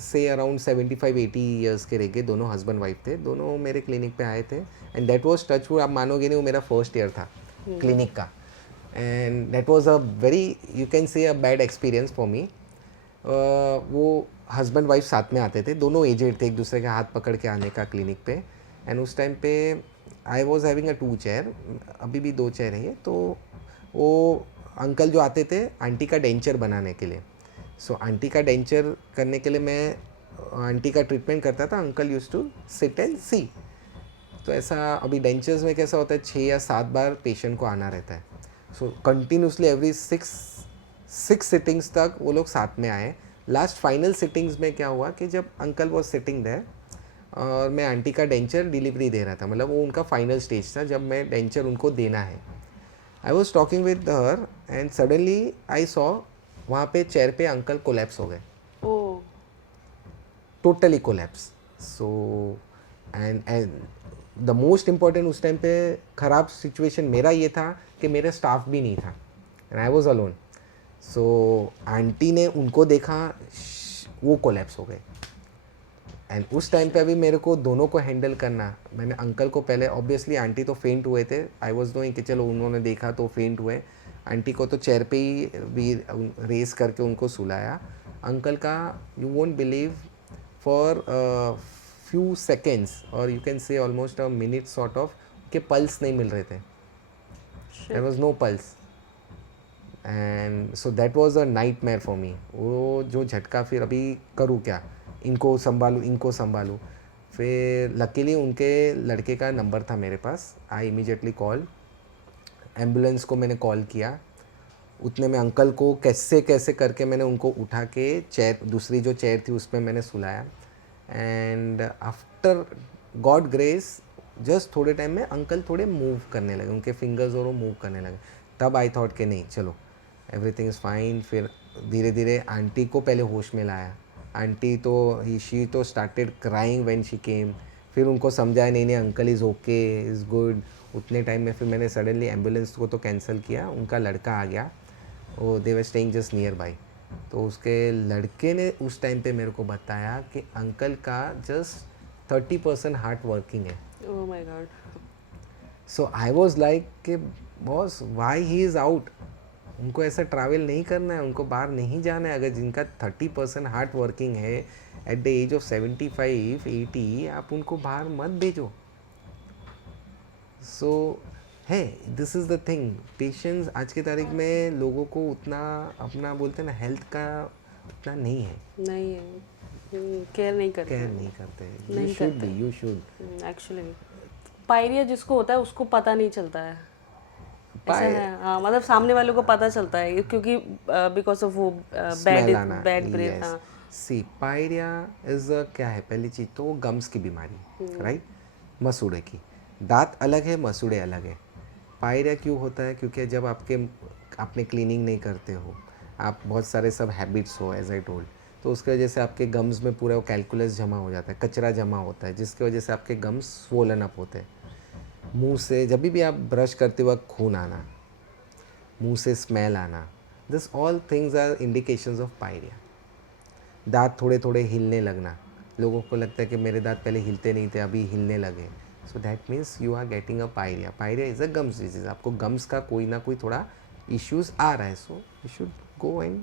से अराउंड 75-80 ईयर्स के रह गए, दोनों हस्बैंड वाइफ थे, दोनों मेरे क्लिनिक पे आए थे। एंड दैट वाज टचवुड, आप मानोगे नहीं, वो मेरा फर्स्ट ईयर था क्लिनिक का, and that was a very, you can से a bad experience for me. वो हस्बैंड वाइफ साथ में आते थे, दोनों एजेड थे, एक दूसरे के हाथ पकड़ के आने का क्लिनिक पे। एंड उस टाइम पे I was having a 2 chair, अभी भी 2 चेयर हैं, तो वो अंकल जो आते थे आंटी का डेंचर बनाने के लिए, सो आंटी का डेंचर करने के लिए मैं आंटी का ट्रीटमेंट करता था, uncle use to sit and see. तो ऐसा अभी डेंचर्स में कैसा होता है, 6 या 7 बार पेशेंट को आना रहता है, सो कंटिन्यूसली एवरी 6 सिटिंग्स तक वो लोग साथ में आए। लास्ट फाइनल सिटिंग्स में क्या हुआ कि जब अंकल वॉज सिटिंग देयर और मैं आंटी का डेंचर डिलीवरी दे रहा था, मतलब वो उनका फाइनल स्टेज था जब मैं डेंचर उनको देना है। I was talking with her and suddenly I saw वहाँ पे चेयर पे अंकल कोलैप्स हो गए, oh, totally collapse. So and the most important उस टाइम पे ख़राब सिचुएशन मेरा ये था कि मेरा स्टाफ भी नहीं था and I was alone. So aunty ने उनको देखा, वो कोलैप्स हो गए। एंड उस टाइम पे अभी मेरे को दोनों को हैंडल करना, मैंने अंकल को पहले, ऑब्वियसली आंटी तो फेंट हुए थे, आई वॉज नोइंग कि चलो उन्होंने देखा तो फेंट हुए, आंटी को तो चेयर पे ही भी रेस करके उनको सुलाया। अंकल का you won't believe for few seconds और you can say almost a minute sort of के पल्स नहीं मिल रहे थे, there was no pulse, and so that was a nightmare for me. वो जो झटका, फिर अभी करूँ क्या, इनको संभालूँ। फिर लकीली उनके लड़के का नंबर था मेरे पास, आई इमीडिएटली कॉल, एम्बुलेंस को मैंने कॉल किया। उतने में अंकल को कैसे कैसे करके मैंने उनको उठा के चेयर, दूसरी जो चेयर थी उसमें मैंने सुलाया। And after god grace just थोड़े टाइम में अंकल थोड़े मूव करने लगे, उनके फिंगर्स और वो मूव करने लगे। तब आई थॉट कि नहीं चलो एवरीथिंग इज़ फाइन। फिर धीरे धीरे आंटी को पहले होश में लाया। आंटी तो शी तो started crying when she came. फिर उनको समझाया नहीं uncle is okay, is good. उतने टाइम में फिर मैंने सडनली एम्बुलेंस को तो कैंसिल किया, उनका लड़का आ गया, वो they were staying just nearby. तो उसके लड़के ने उस टाइम पे मेरे को बताया कि अंकल का जस्ट 30% हार्ट वर्किंग है। Oh my god. So I was like कि boss why he is out, उनको ऐसा ट्रैवल नहीं करना है, उनको बाहर नहीं जाना है। अगर जिनका 30% हार्ट वर्किंग है एट द एज ऑफ 75-80, आप उनको बाहर मत भेजो। सो है, this is the thing, patience आज की तारीख में लोगों को उतना अपना बोलते हैं ना हेल्थ का उतना नहीं है, नहीं है, केयर नहीं करते, केयर नहीं करते। नहीं यू शुड करते। Be, you should. Actually pyorrhoea जिसको होता है उसको पता नहीं चलता है, ऐसा है। हाँ, मतलब सामने वालों को पता चलता है क्योंकि बिकॉज ऑफ वो Smell आना, बैड ब्रेथ। yes. हाँ, सी पायरिया इज क्या है, पहली चीज़ तो वो गम्स की बीमारी, राइट, मसूड़े की। दांत अलग है, मसूड़े अलग है। पायरिया क्यों होता है? क्योंकि जब आपने क्लीनिंग नहीं करते हो, आप बहुत सारे सब हैबिट्स हो एज आई टोल्ड, तो उसकी वजह से आपके गम्स में पूरा वो कैलकुलस जमा हो जाता है, कचरा जमा होता है, जिसकी वजह से आपके गम्स स्वोलन अप होते हैं। मुंह से जब भी आप ब्रश करते वक्त खून आना, मुंह से स्मेल आना, this all things are indications of pyorrhoea. दांत थोड़े थोड़े हिलने लगना, लोगों को लगता है कि मेरे दांत पहले हिलते नहीं थे, अभी हिलने लगे, so that means you are getting a pyorrhoea. Pyorrhoea is a gums disease, आपको गम्स का कोई ना कोई थोड़ा इश्यूज आ रहा है, so you should go and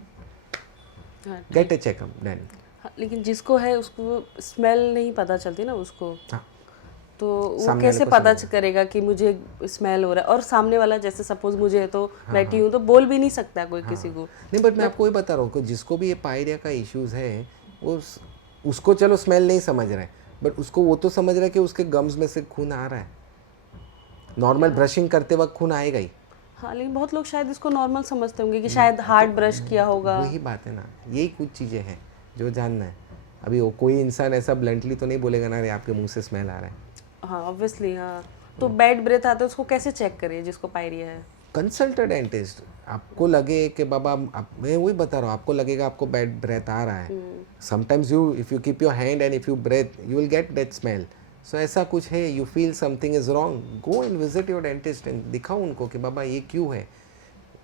हाँ, गेट अ चेकअप डन। हाँ, लेकिन जिसको है उसको स्मेल नहीं पता चलती ना उसको, हाँ, तो वो सामने कैसे वाले को पता समझना। करेगा कि मुझे स्मेल हो रहा है? और सामने वाला जैसे सपोज मुझे है तो बैठी हूँ तो बोल भी नहीं सकता कोई किसी को। नहीं, बट मैं आपको ये बता रहा हूँ कि जिसको भी ये पायरिया का इश्यूज है, उसको चलो स्मेल नहीं समझ रहा है, बट उसको वो तो समझ रहा है कि उसके गम्स में से खून आ रहा है। नॉर्मल ब्रशिंग करते वक्त खून आएगा ही। हाँ, लेकिन बहुत लोग शायद इसको नॉर्मल समझते होंगे कि शायद हार्ड ब्रश किया होगा। वही बात है ना, यही कुछ चीज़ें हैं जो जानना है। अभी वो कोई इंसान ऐसा ब्लंटली तो नहीं बोलेगा ना, अरे आपके मुंह से स्मेल आ रहा है। हाँ, ऑब्वियसली। हाँ, तो बैड ब्रेथ आता है उसको कैसे चेक करिए जिसको पायरिया है? Consult dentist. आपको लगे कि बाबा मैं वही बता रहा हूँ, आपको लगेगा आपको बैड ब्रेथ आ रहा है, sometimes if you keep your hand and if you breathe you will get that smell. So ऐसा कुछ है, you feel something is wrong, go and visit your dentist and दिखाओ उनको कि बाबा ये क्यों है।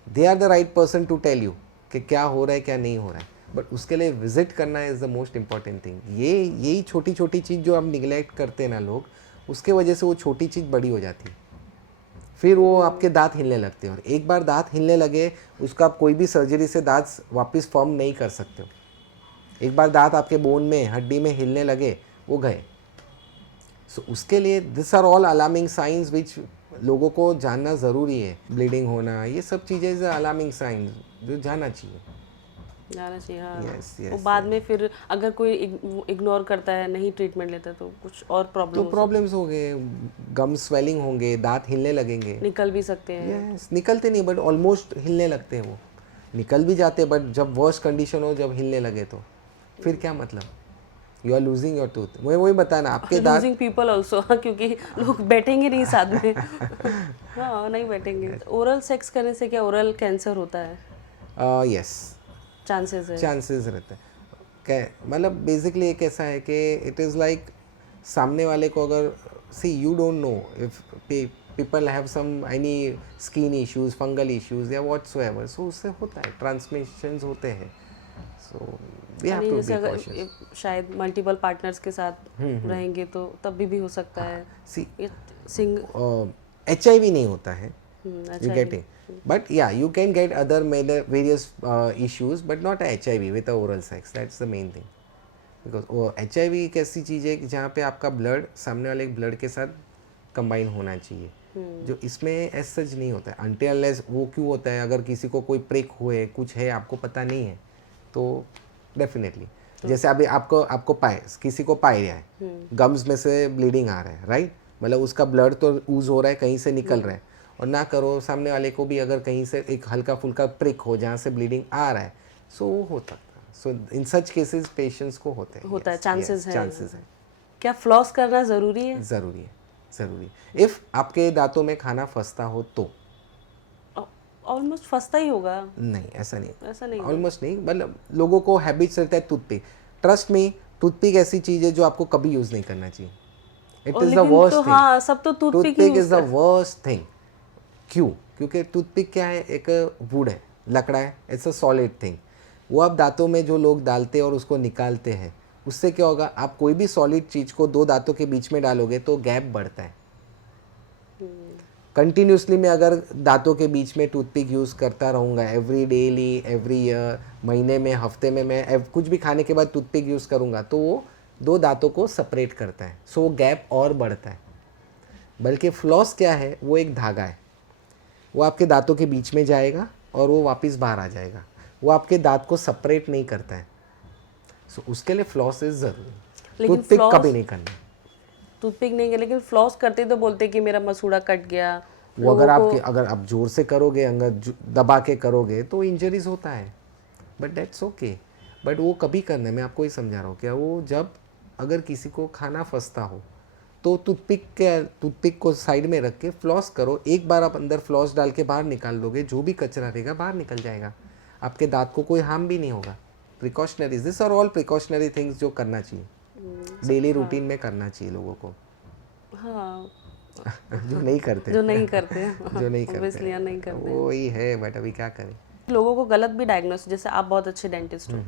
They are the right person to tell you कि क्या हो रहा है क्या नहीं हो रहा है, बट उसके लिए विजिट करना is the most important thing. यही छोटी छोटी चीज़ जो हम निगलेक्ट करते हैं ना लोग, उसके वजह से वो छोटी चीज़ बड़ी हो जाती है, फिर वो आपके दांत हिलने लगते हैं। और एक बार दांत हिलने लगे, उसका आप कोई भी सर्जरी से दांत वापस फॉर्म नहीं कर सकते हो। एक बार दांत आपके बोन में, हड्डी में हिलने लगे, वो गए। सो उसके लिए this are all alarming science which लोगों को जानना ज़रूरी है। ब्लीडिंग होना, ये सब चीज़ें इज अलार्मिंग साइंस जो जानना चाहिए। जाना चाहिए। हाँ, Yes, yes, वो बाद में फिर अगर कोई इग्नोर करता है, नहीं ट्रीटमेंट लेता तो कुछ और तो प्रॉब्लम प्रॉब्लम्स हो गए, गम स्वेलिंग होंगे, दांत हिलने लगेंगे। निकल भी सकते हैं। यस, निकलते नहीं बट ऑलमोस्ट हिलने लगते हैं, वो निकल भी जाते हैं, बट जब वर्स्ट कंडीशन हो, जब हिलने लगे तो फिर क्या मतलब, you are losing your tooth. मुझे वही बताना, आपके दांत लूजिंग पीपल ऑल्सो, क्योंकि लोग बैठेंगे नहीं साथ में। हाँ, नहीं बैठेंगे। ओरल सेक्स करने से क्या ओरल कैंसर होता है? यस, चांसेस है। चांसेस रहते हैं। क्या मतलब बेसिकली एक ऐसा है कि इट इज़ लाइक सामने वाले को अगर see you don't know if people have some any skin issues, fungal issues या व्हाटसोएवर, सो उससे होता है, ट्रांसमिशंस होते हैं। सो वी हैव यानी टू जैसे बी अगर कॉशियस। शायद मल्टीपल पार्टनर्स के साथ रहेंगे तो तब भी हो सकता है। सी ये सिंग HIV नहीं होता है, अच्छा you getting, but yeah you can get other various issues but not HIV with the oral sex, that's the main thing, because HIV एक ऐसी चीज़ है कि जहाँ पे आपका ब्लड सामने वाले ब्लड के साथ कंबाइन होना चाहिए, जो इसमें एज सच नहीं होता है until unless। वो क्यों होता है, अगर किसी को कोई प्रिक हुए, कुछ है, आपको पता नहीं है, तो डेफिनेटली जैसे अभी आपको किसी को पायरिया है, गम्स में से ब्लीडिंग आ रहा है, राइट, मतलब उसका ब्लड तो यूज हो रहा है, कहीं से निकल रहा है, और ना करो सामने वाले को भी अगर कहीं से एक हल्का फुल्का प्रिक हो जहाँ से ब्लीडिंग आ रहा है, सो वो हो सकता है। सो इन सच केसेस पेशेंट्स को होता है चांसेस है। चांसेस है। क्या फ्लॉस करना जरूरी है? ज़रूरी है, ज़रूरी है। इफ़ आपके दांतों में खाना फंसता हो तो। ऑलमोस्ट फंसता ही होगा। नहीं, ऐसा नहीं, ऐसा नहीं। ऑलमोस्ट नहीं, मतलब लोगों को हैबिट्स रहता है टूथपिक। ट्रस्ट मी, टूथपिक ऐसी चीज़ है जो आपको कभी यूज़ नहीं करना चाहिए। It is the worst thing. हाँ, सब तो toothpick he is the worst thing. क्यों? क्योंकि टूथपिक क्या है, एक वुड है, लकड़ा है, इट्स अ सॉलिड थिंग। वो आप दांतों में जो लोग डालते हैं और उसको निकालते हैं, उससे क्या होगा, आप कोई भी सॉलिड चीज़ को दो दांतों के बीच में डालोगे तो गैप बढ़ता है। कंटिन्यूसली मैं अगर दांतों के बीच में टूथपिक यूज़ करता रहूँगा, एवरी डेली, एवरी ईयर, महीने में, हफ्ते में, मैं कुछ भी खाने के बाद टूथपिक यूज़ करूँगा, तो वो दो दांतों को सेपरेट करता है, सो वो गैप और बढ़ता है। बल्कि फ्लॉस क्या है, वो एक धागा है, वो आपके दांतों के बीच में जाएगा और वो वापस बाहर आ जाएगा, वो आपके दांत को सेपरेट नहीं करता है। सो उसके लिए फ्लॉस इज ज़रूरी। टूथपिक कभी नहीं करना। टूथपिक नहीं, लेकिन फ्लॉस करते तो बोलते कि मेरा मसूड़ा कट गया। वो अगर आप जोर से करोगे, अगर दबा के करोगे तो इंजरीज होता है, बट दैट्स ओके। बट वो कभी करना है, मैं आपको ही समझा रहा हूँ क्या, वो जब अगर किसी को खाना फंसता हो तो टूथपिक को साइड में रख के फ्लॉस करो, एक बार आप अंदर फ्लॉस डाल के बाहर निकाल दोगे, जो भी कचरा रहेगा बाहर निकल जाएगा, आपके दांत को कोई हार्म भी नहीं होगा। Precautionaries, this are all precautionary things जो करना चाहिए, डेली रूटीन में करना चाहिए लोगों को। हाँ जो नहीं करते जो नहीं करते जो नहीं obviously करते नहीं करते वो ही है, बट अभी क्या करें। लोगों को गलत भी डायग्नोस, जैसे आप बहुत अच्छे डेंटिस्ट हो,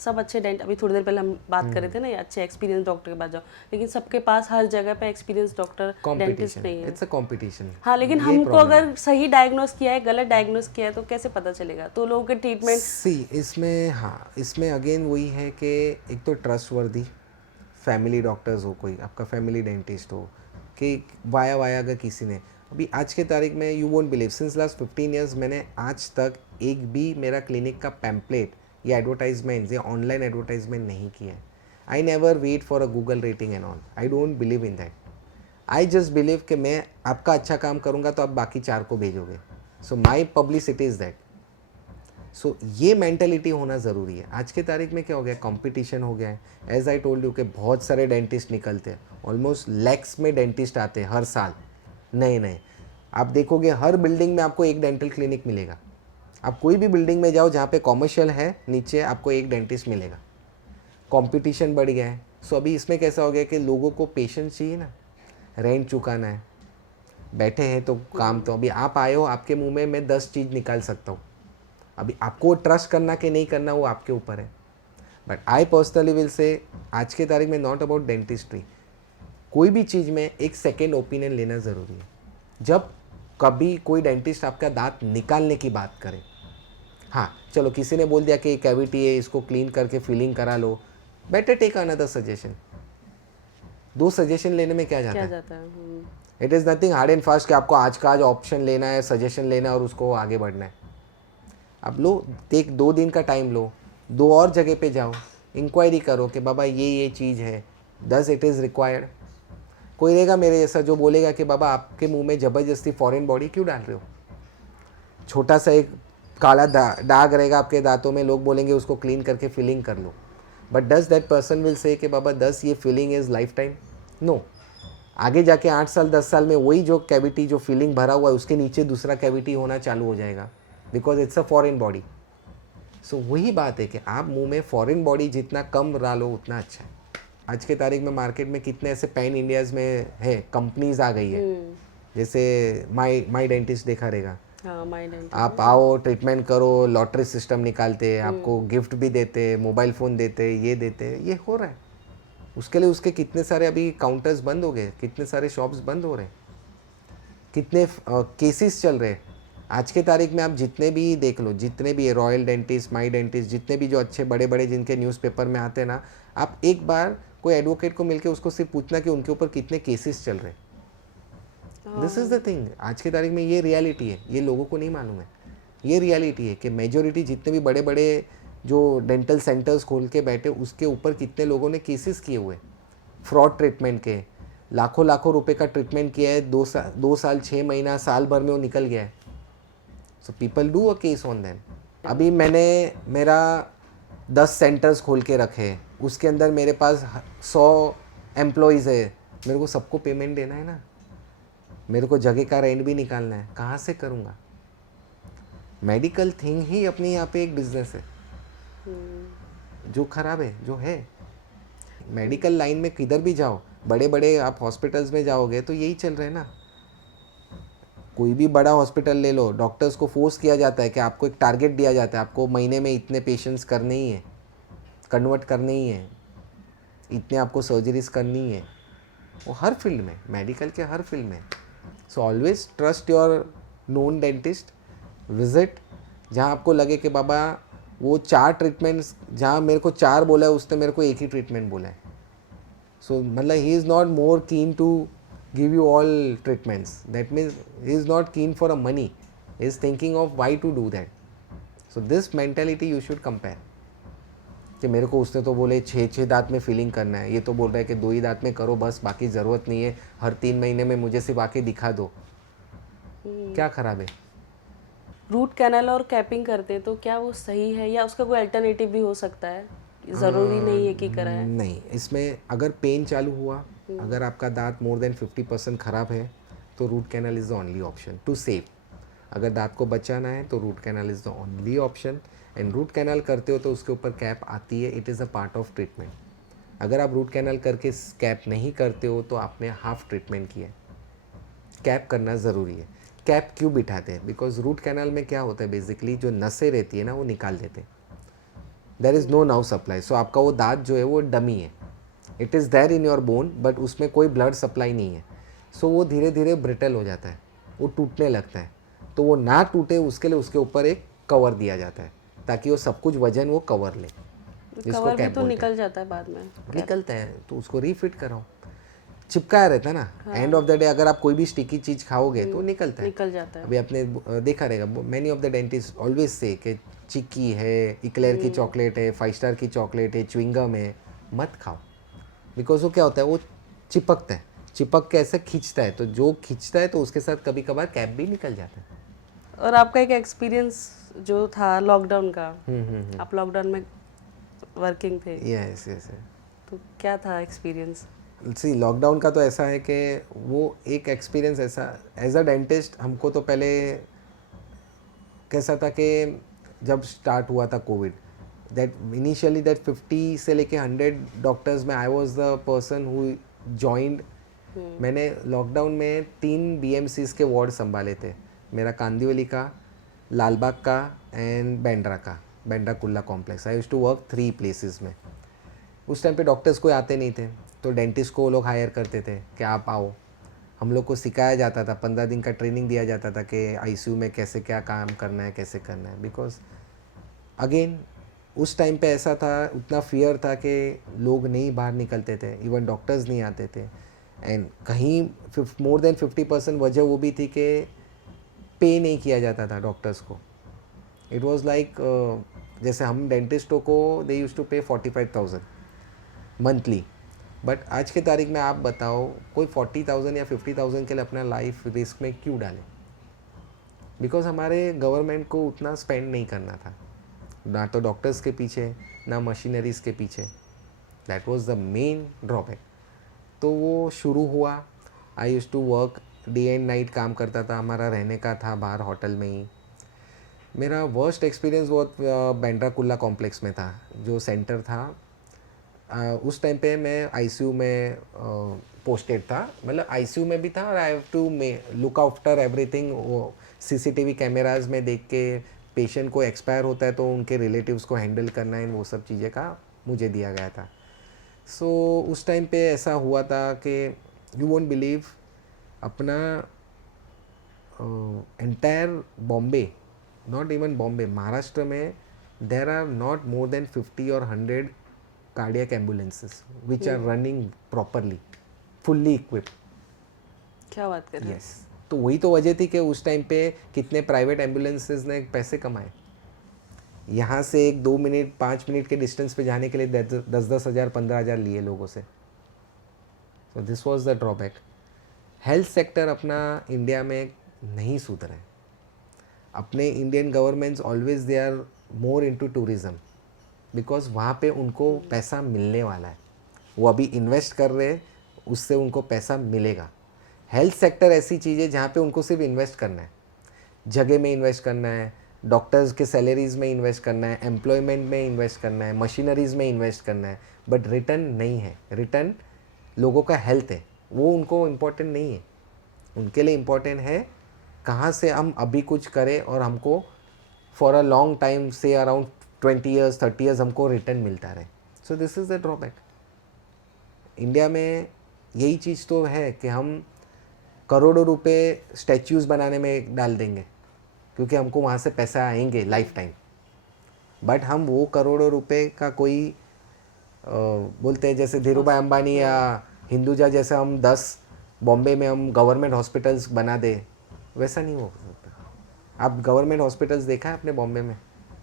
सब अच्छे डेंट, अभी थोड़ी देर पहले हम बात कर रहे थे ना, ये अच्छे एक्सपीरियंस डॉक्टर के पास जाओ, लेकिन सबके पास हर जगह पे एक्सपीरियंस डॉक्टर डेंटिस्ट कंपटीशन, नहीं है। It's a competition. हाँ, लेकिन हमको अगर सही डायग्नोस किया है, गलत डायग्नोस किया है, तो कैसे पता चलेगा? तो लोगों के ट्रीटमेंट सी इसमें, हाँ इसमें अगेन वही है कि एक तो ट्रस्टवर्दी फैमिली डॉक्टर्स हो, कोई आपका फैमिली डेंटिस्ट हो, कि वाया वाया अगर किसी ने, अभी आज के तारीख में you won't believe, since last 15 years मैंने आज तक एक भी मेरा क्लिनिक का पैम्पलेट या एडवर्टाइजमेंट या ऑनलाइन एडवर्टाइजमेंट नहीं किया है। I never wait for a Google rating and all, I don't believe in that. I just believe कि मैं आपका अच्छा काम करूँगा तो आप बाकी 4 को भेजोगे, सो माई पब्लिसिटी इज़ दैट। सो ये मेंटेलिटी होना ज़रूरी है। आज के तारीख में क्या हो गया, कंपटीशन हो गया है। एज आई टोल्ड यू कि बहुत सारे डेंटिस्ट निकलते हैं, ऑलमोस्ट लैक्स में डेंटिस्ट आते हैं हर साल नए नए। आप देखोगे हर बिल्डिंग में आपको एक डेंटल क्लिनिक मिलेगा। आप कोई भी बिल्डिंग में जाओ जहाँ पे कॉमर्शियल है, नीचे आपको एक डेंटिस्ट मिलेगा। कंपटीशन बढ़ गया है। सो अभी इसमें कैसा हो गया कि लोगों को पेशेंस चाहिए ना, रेंट चुकाना है, बैठे हैं तो काम, तो अभी आप आए हो, आपके मुंह में मैं 10 चीज़ निकाल सकता हूँ। अभी आपको ट्रस्ट करना कि नहीं करना वो आपके ऊपर है। But I personally will say आज के तारीख में नॉट अबाउट डेंटिस्ट्री, कोई भी चीज़ में एक सेकेंड ओपिनियन लेना ज़रूरी है। जब कभी कोई डेंटिस्ट आपका दांत निकालने की बात करे, हाँ चलो किसी ने बोल दिया कि कैविटी है, इसको क्लीन करके फिलिंग करा लो, better take another suggestion. 2 suggestion लेने में क्या जाता है? जाता है? It is nothing hard and fast कि आपको आज का आज ऑप्शन लेना है, सजेशन लेना है और उसको आगे बढ़ना है। अब लो, 2 दिन का टाइम लो, 2 और जगह पे जाओ, इंक्वायरी करो कि बाबा ये चीज़ है, डज इट इज़ रिक्वायर्ड। कोई रहेगा मेरे जैसा जो बोलेगा कि बाबा आपके मुंह में ज़बरदस्ती फॉरेन बॉडी क्यों डाल रहे हो, छोटा सा एक काला दाग रहेगा आपके दांतों में, लोग बोलेंगे उसको क्लीन करके फिलिंग कर लो। But does that person will say कि बाबा 10 ये filling is lifetime? No. आगे जाके 8 साल 10 साल में वही जो कैविटी जो फिलिंग भरा हुआ है उसके नीचे दूसरा कैविटी होना चालू हो जाएगा, because it's a foreign body. So वही बात है कि आप मुंह में फॉरेन बॉडी जितना कम डालो उतना अच्छा है। आज के तारीख में मार्केट में कितने ऐसे पैन इंडियाज में है, कंपनीज आ गई है, जैसे माई डेंटिस्ट देखा रहेगा। हाँ, माय डेंटिस्ट। आप आओ, ट्रीटमेंट करो, लॉटरी सिस्टम निकालते हैं, आपको गिफ्ट भी देते हैं, मोबाइल फ़ोन देते हैं, ये देते हैं, ये हो रहा है। उसके लिए उसके कितने सारे अभी काउंटर्स बंद हो गए, कितने सारे शॉप्स बंद हो रहे हैं, कितने केसेस चल रहे हैं। आज के तारीख में आप जितने भी देख लो, जितने भी रॉयल डेंटिस्ट, माई डेंटिस्ट, जितने भी जो अच्छे बड़े बड़े जिनके न्यूज़पेपर में आते हैं ना, आप एक बार कोई एडवोकेट को मिलके उसको सिर्फ पूछना कि उनके ऊपर कितने केसेस चल रहे हैं। दिस इज़ द थिंग, आज की तारीख में ये रियलिटी है, ये लोगों को नहीं मालूम है। ये रियलिटी है कि मेजोरिटी जितने भी बड़े बड़े जो डेंटल सेंटर्स खोल के बैठे, उसके ऊपर कितने लोगों ने केसेस किए हुए फ्रॉड ट्रीटमेंट के, लाखों लाखों रुपए का ट्रीटमेंट किया है, 2 साल 6 महीना साल भर में वो निकल गया है। So people do a case on them. अभी मैंने मेरा 10 सेंटर्स खोल के रखे हैं, उसके अंदर मेरे पास 100 एम्प्लॉयज़ है, मेरे को सबको पेमेंट देना है ना, मेरे को जगह का रेंट भी निकालना है, कहाँ से करूँगा? मेडिकल थिंग ही अपने यहाँ पे एक बिजनेस है जो खराब है, जो है। मेडिकल लाइन में किधर भी जाओ, बड़े बड़े आप हॉस्पिटल्स में जाओगे तो यही चल रहा है ना। कोई भी बड़ा हॉस्पिटल ले लो, डॉक्टर्स को फोर्स किया जाता है कि आपको एक टारगेट दिया जाता है, आपको महीने में इतने पेशेंट्स करने ही है, कन्वर्ट करने ही है, इतने आपको सर्जरीज करनी है। वो हर फील्ड में, मेडिकल के हर फील्ड में। So always trust your known dentist, visit जहाँ आपको लगे कि बाबा वो 4 ट्रीटमेंट्स, जहाँ मेरे को 4 बोला है उसने मेरे को एक ही ट्रीटमेंट बोला है। सो मतलब ही is not more keen to give you all treatments, that means he is not keen for a money, he is thinking of why to do that. So this mentality you should compare कि मेरे को उसने तो बोले 6 दांत में filling करना है, ये तो बोल रहा है कि 2 ही दांत में करो बस, बाकी ज़रूरत नहीं है, हर 3 महीने में मुझे सिर्फ आके दिखा दो। क्या ख़राब है? रूट कैनल और कैपिंग करते हैं तो क्या वो सही है या उसका कोई अल्टरनेटिव भी हो सकता है? ज़रूरी नहीं है कि कराएं? नहीं, इसमें अगर पेन चालू हुआ, अगर आपका दांत मोर देन 50% ख़राब है तो root canal is the only option to save. अगर दांत को बचाना है तो root canal is the only option. And root canal करते हो तो उसके ऊपर कैप आती है, it is a part of treatment. अगर आप रूट कैनल करके कैप नहीं करते हो तो आपने हाफ ट्रीटमेंट किया है। कैप करना ज़रूरी है। कैप क्यों बिठाते हैं? बिकॉज रूट कैनल में क्या होता है, बेसिकली जो नसें रहती है ना वो निकाल देते हैं। There is no nerve supply, so आपका वो दांत जो है वो डमी है, it is there in your bone but उसमें कोई ब्लड सप्लाई नहीं है। सो वो धीरे धीरे ब्रिटल हो जाता है, वो टूटने लगता है। तो वो ना टूटे उसके लिए उसके ऊपर एक कवर दिया जाता है ताकि वो सब कुछ वजन वो कवर ले, जिसको कवर भी कैप तो बोलते निकल जाता है बाद में। हैं। निकलता है तो उसको रीफिट कराओ, चिपकाया रहता है ना। एंड ऑफ द डे अगर आप कोई भी स्टिकी चीज़ खाओगे तो निकलता है। निकल जाता है। अभी आपने देखा रहेगा, many of the dentist always say कि चिक्की है, इक्लेयर की चॉकलेट है, 5 स्टार की चॉकलेट है, च्युइंगम है, मत खाओ। बिकॉज वो क्या होता है, वो चिपकता है, चिपक के ऐसे खींचता है, तो जो खींचता है तो उसके साथ कभी कभार कैप भी निकल जाता है। और आपका एक एक्सपीरियंस जो था लॉकडाउन का, आप लॉकडाउन में वर्किंग थे, यस यस। तो क्या था एक्सपीरियंस? सी लॉकडाउन का तो ऐसा है कि वो एक एक्सपीरियंस ऐसा, एज अ डेंटिस्ट हमको तो पहले कैसा था कि जब स्टार्ट हुआ था कोविड, दैट इनिशियली दैट 50 से लेके 100 डॉक्टर्स में I was the person who joined. मैंने लॉकडाउन में 3 BMCs के वार्ड संभाले थे, मेरा कांदिवली का, लालबाग का and Bandra Kurla Complex. I used to work 3 places में। उस टाइम पे डॉक्टर्स कोई आते नहीं थे तो डेंटिस्ट को वो लोग हायर करते थे कि आप आओ। हम लोग को सिखाया जाता था, 15 दिन का ट्रेनिंग दिया जाता था कि ICU में कैसे क्या काम करना है, कैसे करना है। बिकॉज अगेन उस टाइम पे ऐसा था, उतना फियर था कि लोग नहीं बाहर निकलते थे, इवन डॉक्टर्स नहीं आते थे। एंड कहीं मोर देन 50% वजह वो भी थी कि पे नहीं किया जाता था डॉक्टर्स को। इट वॉज लाइक जैसे हम डेंटिस्टों को दे यूज टू पे 45,000 मंथली, बट आज के तारीख में आप बताओ कोई 40,000 या 50,000 के लिए अपना लाइफ रिस्क में क्यों डाले? बिकॉज हमारे गवर्नमेंट को उतना स्पेंड नहीं करना था, ना तो डॉक्टर्स के पीछे ना मशीनरीज के पीछे। That was the main drawback. तो वो शुरू हुआ, I used to work day and night, काम करता था, हमारा रहने का था बाहर होटल में ही। मेरा वर्स्ट एक्सपीरियंस बहुत बैंड्रा कुल्ला कॉम्प्लेक्स में था, जो सेंटर था। उस टाइम पे मैं ICU में पोस्टेड था, मतलब ICU में भी था और I have to look after everything. वो CCTV कैमराज में देख के पेशेंट को एक्सपायर होता है तो उनके रिलेटिव्स को हैंडल करना है, वो सब चीज़ें का मुझे दिया गया था। सो उस टाइम पे ऐसा हुआ था कि यू वोंट बिलीव, अपना entire Bombay, not even Bombay, Maharashtra में there are not more than 50 और 100 cardiac ambulances which are running properly, fully equipped. क्या बात कर रहे हैं? Yes. तो वही तो वजह थी कि उस टाइम पे कितने प्राइवेट एम्बुलेंसेज ने पैसे कमाए। यहाँ से 1-2 मिनट 5 मिनट के डिस्टेंस पे जाने के लिए 10-10 हज़ार 15 हज़ार लिए लोगों से। So this was the drawback. Health sector अपना इंडिया में नहीं सुधरा है। अपने Indian governments always they are more into tourism, because वहाँ पे उनको पैसा मिलने वाला है, वो अभी इन्वेस्ट कर रहे हैं, उससे उनको पैसा मिलेगा। हेल्थ सेक्टर ऐसी चीज़ है जहाँ पे उनको सिर्फ इन्वेस्ट करना है, जगह में इन्वेस्ट करना है, डॉक्टर्स के सैलरीज में इन्वेस्ट करना है, एम्प्लॉयमेंट में इन्वेस्ट करना है, मशीनरीज में इन्वेस्ट करना है, बट रिटर्न नहीं है। रिटर्न लोगों का हेल्थ है, वो उनको इम्पोर्टेंट नहीं है। उनके लिए इम्पोर्टेंट है कहाँ से हम अभी कुछ करें और हमको फॉर अ लॉन्ग टाइम से अराउंड 20 years 30 years हमको रिटर्न मिलता रहे। So this is the drawback. India में यही चीज़ तो है कि हम करोड़ों रुपए स्टैच्यूज़ बनाने में डाल देंगे क्योंकि हमको वहाँ से पैसा आएंगे लाइफ टाइम, बट हम वो करोड़ों रुपए का कोई बोलते हैं जैसे धीरूभाई अंबानी या हिंदुजा जैसे हम 10 बॉम्बे में हम गवर्नमेंट हॉस्पिटल्स बना दे, वैसा नहीं हो सकता। आप गवर्नमेंट हॉस्पिटल्स देखा है अपने बॉम्बे में?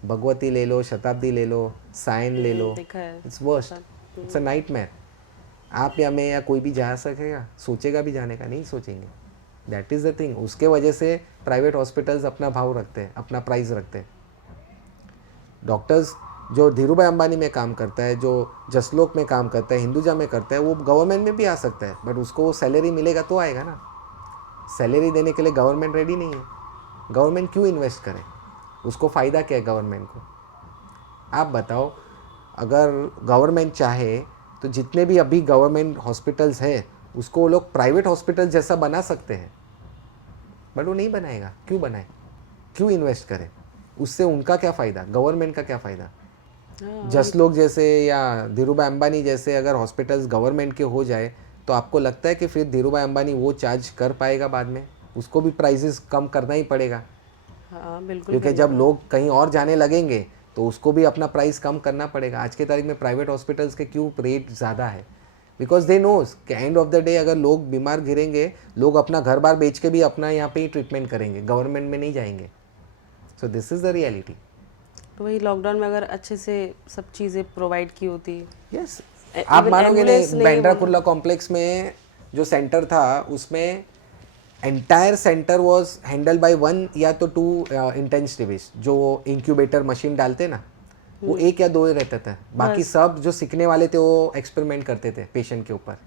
भगवती ले लो, शताब्दी ले लो, साइन ले लो, it's worst, it's a nightmare. आप या मैं या कोई भी जा सकेगा, सोचेगा भी जाने का? नहीं सोचेंगे। That is the thing. उसके वजह से प्राइवेट हॉस्पिटल्स अपना भाव रखते हैं, अपना प्राइस रखते हैं। डॉक्टर्स जो धीरूभाई अंबानी में काम करता है, जो जसलोक में काम करता है, हिंदुजा में करता है, वो गवर्नमेंट में भी आ सकता है, बट उसको वो सैलरी मिलेगा तो आएगा ना। सैलरी देने के लिए गवर्नमेंट रेडी नहीं है। गवर्नमेंट क्यों इन्वेस्ट करे? उसको फ़ायदा क्या है गवर्नमेंट को? आप बताओ। अगर गवर्नमेंट चाहे तो जितने भी अभी गवर्नमेंट हॉस्पिटल्स है उसको वो लोग प्राइवेट हॉस्पिटल जैसा बना सकते हैं, बट वो नहीं बनाएगा। क्यों बनाए? क्यों इन्वेस्ट करे? उससे उनका क्या फ़ायदा, गवर्नमेंट का क्या फ़ायदा? जसलोक जैसे या धीरूभाई अंबानी जैसे अगर हॉस्पिटल्स गवर्नमेंट के हो जाए तो आपको लगता है कि फिर धीरूभाई अंबानी वो चार्ज कर पाएगा? बाद में उसको भी प्राइसेस कम करना ही पड़ेगा। हाँ बिल्कुल। क्योंकि जब लोग कहीं और जाने लगेंगे तो उसको भी अपना प्राइस कम करना पड़ेगा। आज के तारीख में प्राइवेट हॉस्पिटल्स के क्यों रेट ज़्यादा है? बिकॉज दे नोज कि एंड ऑफ द डे अगर लोग बीमार गिरेंगे, लोग अपना घर बार बेच के भी अपना यहाँ पे ही ट्रीटमेंट करेंगे, गवर्नमेंट में नहीं जाएंगे। So this is the reality. तो वही लॉकडाउन में अगर अच्छे से सब चीज़ें प्रोवाइड की होती। यस, आप मानोगे नहीं, बांद्रा कुर्ला कॉम्प्लेक्स में जो सेंटर था उसमें entire centre was handle bye 1 या तो 2 इंटेंसिविस्ट जो इंक्यूबेटर मशीन डालते ना, वो 1 या 2 ही रहता था। बाकी सब जो सीखने वाले थे वो एक्सपेरिमेंट करते थे पेशेंट के ऊपर।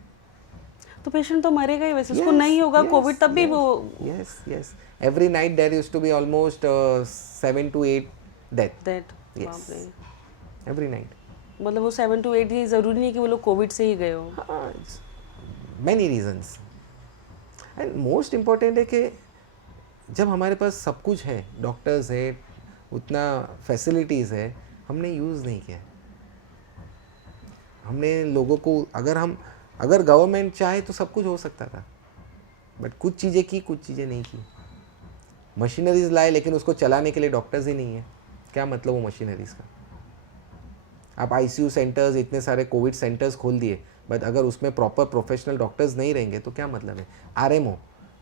तो पेशेंट तो मरेगा ही वैसे, उसको नहीं होगा कोविड तब भी वो। Yes every night there used to be almost 7 to 8 death every night. मतलब वो 7 to 8 ही ज़रूरी नहीं कि वो लोग कोविड से ही गए हो। Many reasons. And most important है कि जब हमारे पास सब कुछ है, डॉक्टर्स है, उतना फैसिलिटीज़ है, हमने यूज़ नहीं किया। हमने लोगों को अगर गवर्नमेंट चाहे तो सब कुछ हो सकता था, बट कुछ चीज़ें की, कुछ चीज़ें नहीं की। मशीनरीज लाए लेकिन उसको चलाने के लिए डॉक्टर्स ही नहीं है। क्या मतलब वो मशीनरीज का? आप आईसीयू सेंटर्स, इतने सारे कोविड सेंटर्स खोल दिए, बट अगर उसमें प्रॉपर प्रोफेशनल डॉक्टर्स नहीं रहेंगे तो क्या मतलब है? आरएमओ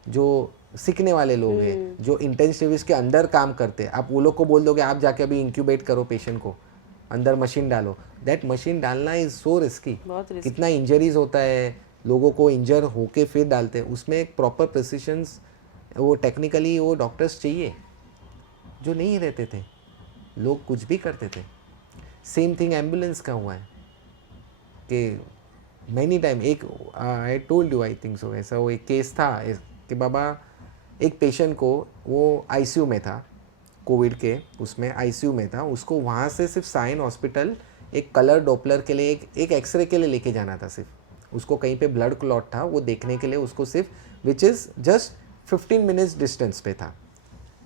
जो सीखने वाले लोग हैं, जो इंटेंसिविस्ट के अंदर काम करते हैं, आप वो लोग को बोल दोगे आप जाके अभी इंक्यूबेट करो पेशेंट को, अंदर मशीन डालो, दैट मशीन डालना इज़ सो रिस्की। कितना इंजरीज होता है, लोगों को इंजर होके फिर डालते हैं। उसमें एक प्रॉपर प्रिसिशंस, वो टेक्निकली वो डॉक्टर्स चाहिए जो नहीं रहते थे। लोग कुछ भी करते थे। सेम थिंग एम्बुलेंस का हुआ है कि मैनी टाइम एक I told you, I think so, ऐसा वो एक केस था कि बाबा एक पेशेंट को, वो आईसीयू में था, कोविड के उसमें आईसीयू में था, उसको वहाँ से सिर्फ साइन हॉस्पिटल एक कलर डॉपलर के लिए, एक एक्सरे के लिए लेके जाना था। सिर्फ उसको कहीं पे ब्लड क्लॉट था, वो देखने के लिए उसको सिर्फ, which is just 15 minutes distance पे था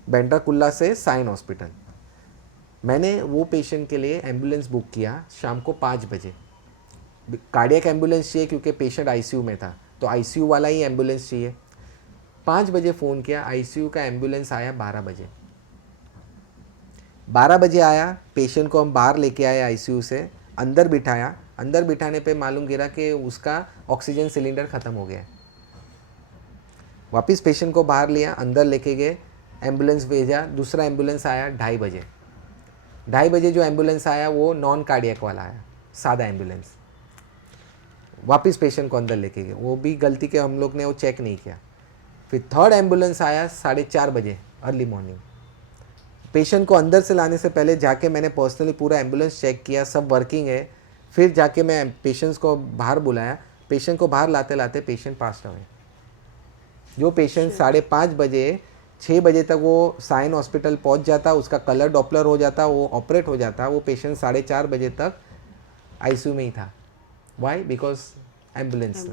बांद्रा कुर्ला से साइन हॉस्पिटल। मैंने वो पेशेंट के लिए एम्बुलेंस बुक किया शाम को 5 बजे। कार्डियक एम्बुलेंस चाहिए क्योंकि पेशेंट आईसीयू में था, तो आईसीयू वाला ही एम्बुलेंस चाहिए। 5 बजे फ़ोन किया, आईसीयू का एम्बुलेंस आया 12 बजे। 12 बजे आया, पेशेंट को हम बाहर लेके आए आईसीयू से, अंदर बिठाया। अंदर बिठाने पे मालूम गिरा कि उसका ऑक्सीजन सिलेंडर ख़त्म हो गया। वापस पेशेंट को बाहर लिया, अंदर लेके गए, एम्बुलेंस भेजा। दूसरा एम्बुलेंस आया 2:30 बजे। 2:30 बजे जो एम्बुलेंस आया वो नॉन कार्डियक वाला आया, सादा एम्बुलेंस। वापस पेशेंट को अंदर लेके गए, वो भी गलती के हम लोग ने वो चेक नहीं किया। फिर थर्ड एम्बुलेंस आया 4:30 बजे अर्ली मॉर्निंग। पेशेंट को अंदर से लाने से पहले जाके मैंने पर्सनली पूरा एम्बुलेंस चेक किया, सब वर्किंग है। फिर जाके मैं पेशेंट्स को बाहर बुलाया। पेशेंट को बाहर लाते लाते पेशेंट पास अवे। जो पेशेंट 5:30 बजे 6 बजे तक वो साइन हॉस्पिटल पहुंच जाता, उसका कलर डॉपलर हो जाता, वो ऑपरेट हो जाता, वो पेशेंट 4:30 बजे तक आईसीयू में ही था। वाई? Because ambulance.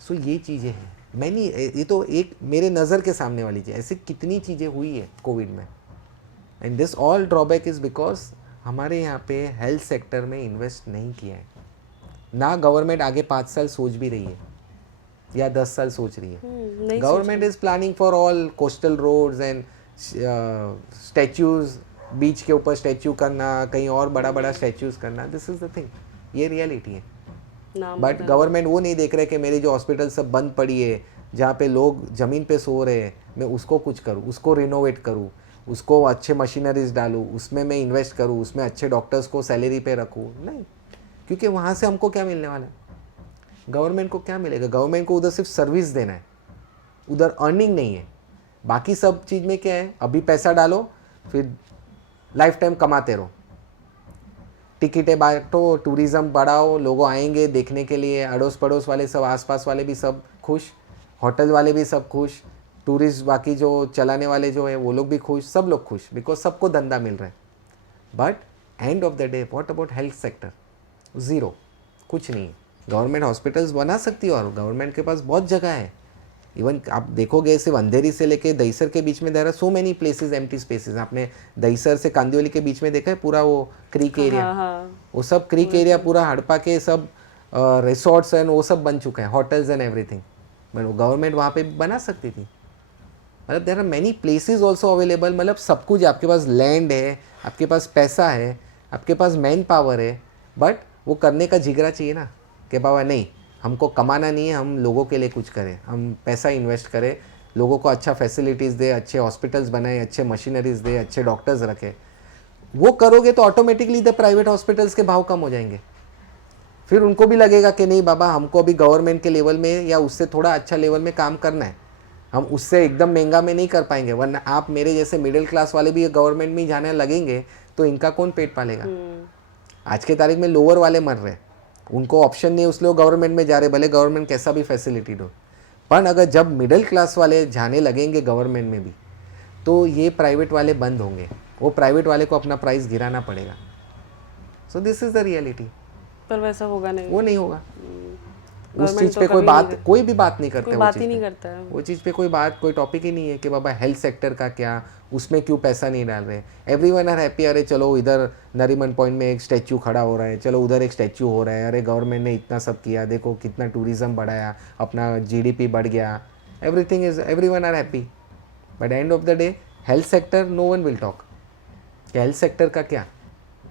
सो ये चीज़ें हैं मैंने, ये तो एक मेरे नज़र के सामने वाली चीज़, ऐसी कितनी चीज़ें हुई है कोविड में। And this all drawback is because हमारे यहाँ पे हेल्थ सेक्टर में इन्वेस्ट नहीं किया है ना। गवर्नमेंट आगे 5 साल सोच भी रही है या 10 साल सोच रही है। Government is planning for all coastal roads and statues, बीच के ऊपर स्टैचू करना, कहीं और बड़ा बड़ा स्टैचूज करना। दिस इज़ द थिंग, ये रियलिटी है। बट गवर्नमेंट वो नहीं देख रहे कि मेरी जो हॉस्पिटल सब बंद पड़ी है, जहाँ पे लोग ज़मीन पे सो रहे हैं, मैं उसको कुछ करूँ, उसको रिनोवेट करूँ, उसको अच्छे मशीनरीज डालूँ, उसमें मैं इन्वेस्ट करूँ, उसमें अच्छे डॉक्टर्स को सैलरी पे रखूँ। नहीं, क्योंकि वहाँ से हमको क्या मिलने वाला है? गवर्नमेंट को क्या मिलेगा? गवर्नमेंट को उधर सिर्फ सर्विस देना है, उधर अर्निंग नहीं है। बाकी सब चीज़ में क्या है? अभी पैसा डालो, फिर लाइफ टाइम कमाते रहो। टिकटें बांटो, टूरिज्म बढ़ाओ, लोग आएंगे देखने के लिए, अड़ोस पड़ोस वाले सब, आसपास वाले भी सब खुश, होटल वाले भी सब खुश, टूरिस्ट बाकी जो चलाने वाले जो है वो लोग भी खुश, सब लोग खुश, बिकॉज सबको धंधा मिल रहा है. But end of the day what about health sector? Zero, कुछ नहीं है. गवर्नमेंट हॉस्पिटल्स बना सकती है और गवर्नमेंट के पास बहुत जगह है. इवन आप देखोगे सिर्फ अंधेरी से लेके दहीसर के बीच में there are so many places, empty spaces. आपने दहीसर से कांदिवली के बीच में देखा है पूरा वो क्रीक एरिया? वो सब क्रीक एरिया पूरा हड़पा के सब रिसोर्ट्स एंड वो सब बन चुका है, होटल्स एंड एवरीथिंग. बट वो गवर्नमेंट वहाँ पे बना सकती थी. मतलब there are many places also available. मतलब सब कुछ, आपके पास लैंड है, आपके पास पैसा है, आपके पास मैन पावर है, बट वो करने का जिगरा चाहिए ना कि बाबा नहीं, हमको कमाना नहीं है, हम लोगों के लिए कुछ करें, हम पैसा इन्वेस्ट करें, लोगों को अच्छा फैसिलिटीज़ दे, अच्छे हॉस्पिटल्स बनाए, अच्छे मशीनरीज दे, अच्छे डॉक्टर्स रखे. वो करोगे तो ऑटोमेटिकली द प्राइवेट हॉस्पिटल्स के भाव कम हो जाएंगे. फिर उनको भी लगेगा कि नहीं बाबा, हमको अभी गवर्नमेंट के लेवल में या उससे थोड़ा अच्छा लेवल में काम करना है, हम उससे एकदम महंगा में नहीं कर पाएंगे. वरना आप मेरे जैसे मिडिल क्लास वाले भी गवर्नमेंट में जाने लगेंगे तो इनका कौन पेट पालेगा? आज के तारीख में लोअर वाले मर रहे, उनको ऑप्शन नहीं, उसलिए वो गवर्नमेंट में जा रहे, भले गवर्नमेंट कैसा भी फैसिलिटी दो. पर अगर जब मिडिल क्लास वाले जाने लगेंगे गवर्नमेंट में भी, तो ये प्राइवेट वाले बंद होंगे, वो प्राइवेट वाले को अपना प्राइस गिराना पड़ेगा. So this is the reality. पर वैसा होगा नहीं, वो नहीं होगा. उस चीज़ पे कोई भी बात नहीं करता, बात ही नहीं करता है. वो चीज़ पे कोई टॉपिक ही नहीं है कि बाबा हेल्थ सेक्टर का क्या, उसमें क्यों पैसा नहीं डाल रहे. Everyone are happy. अरे चलो इधर नरीमन पॉइंट में एक स्टैचू खड़ा हो रहा है, चलो उधर एक स्टैचू हो रहा है, अरे गवर्नमेंट ने इतना सब किया, देखो कितना टूरिज्म बढ़ाया, अपना GDP बढ़ गया, everything is, everyone are happy. But end of the day health sector no one will talk. Health sector का क्या?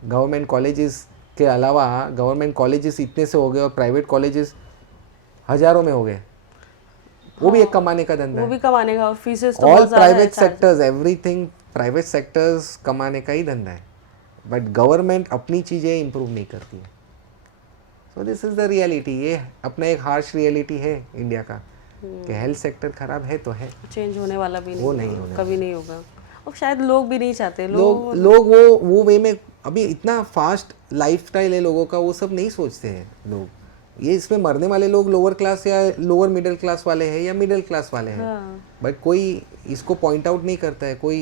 गवर्नमेंट कॉलेजेस के अलावा गवर्नमेंट कॉलेजेस इतने से हो गए और प्राइवेट कॉलेजेस हजारों में हो गए. वो भी एक कमाने का धंधा है, वो भी कमाने का, और फीसेस तो ऑल बहुत ज़्यादा है. Private sectors, everything private sectors कमाने का ही धंधा है. बट गवर्नमेंट अपनी चीज़ें इंप्रूव नहीं करती है. So this is the reality. ये अपना एक हार्श रियलिटी है इंडिया का कि हेल्थ सेक्टर खराब है तो है, चेंज होने वाला भी नहीं, वो नहीं होने कभी नहीं होगा. और शायद लोग भी नहीं चाहते. लोग वो वे में, अभी इतना फास्ट लाइफस्टाइल है लोगों का, वो सब नहीं सोचते हैं लोग. ये इसमें मरने वाले लोग लोअर क्लास या लोअर मिडिल क्लास वाले हैं या मिडिल क्लास वाले हैं. बट कोई इसको पॉइंट आउट नहीं करता है. कोई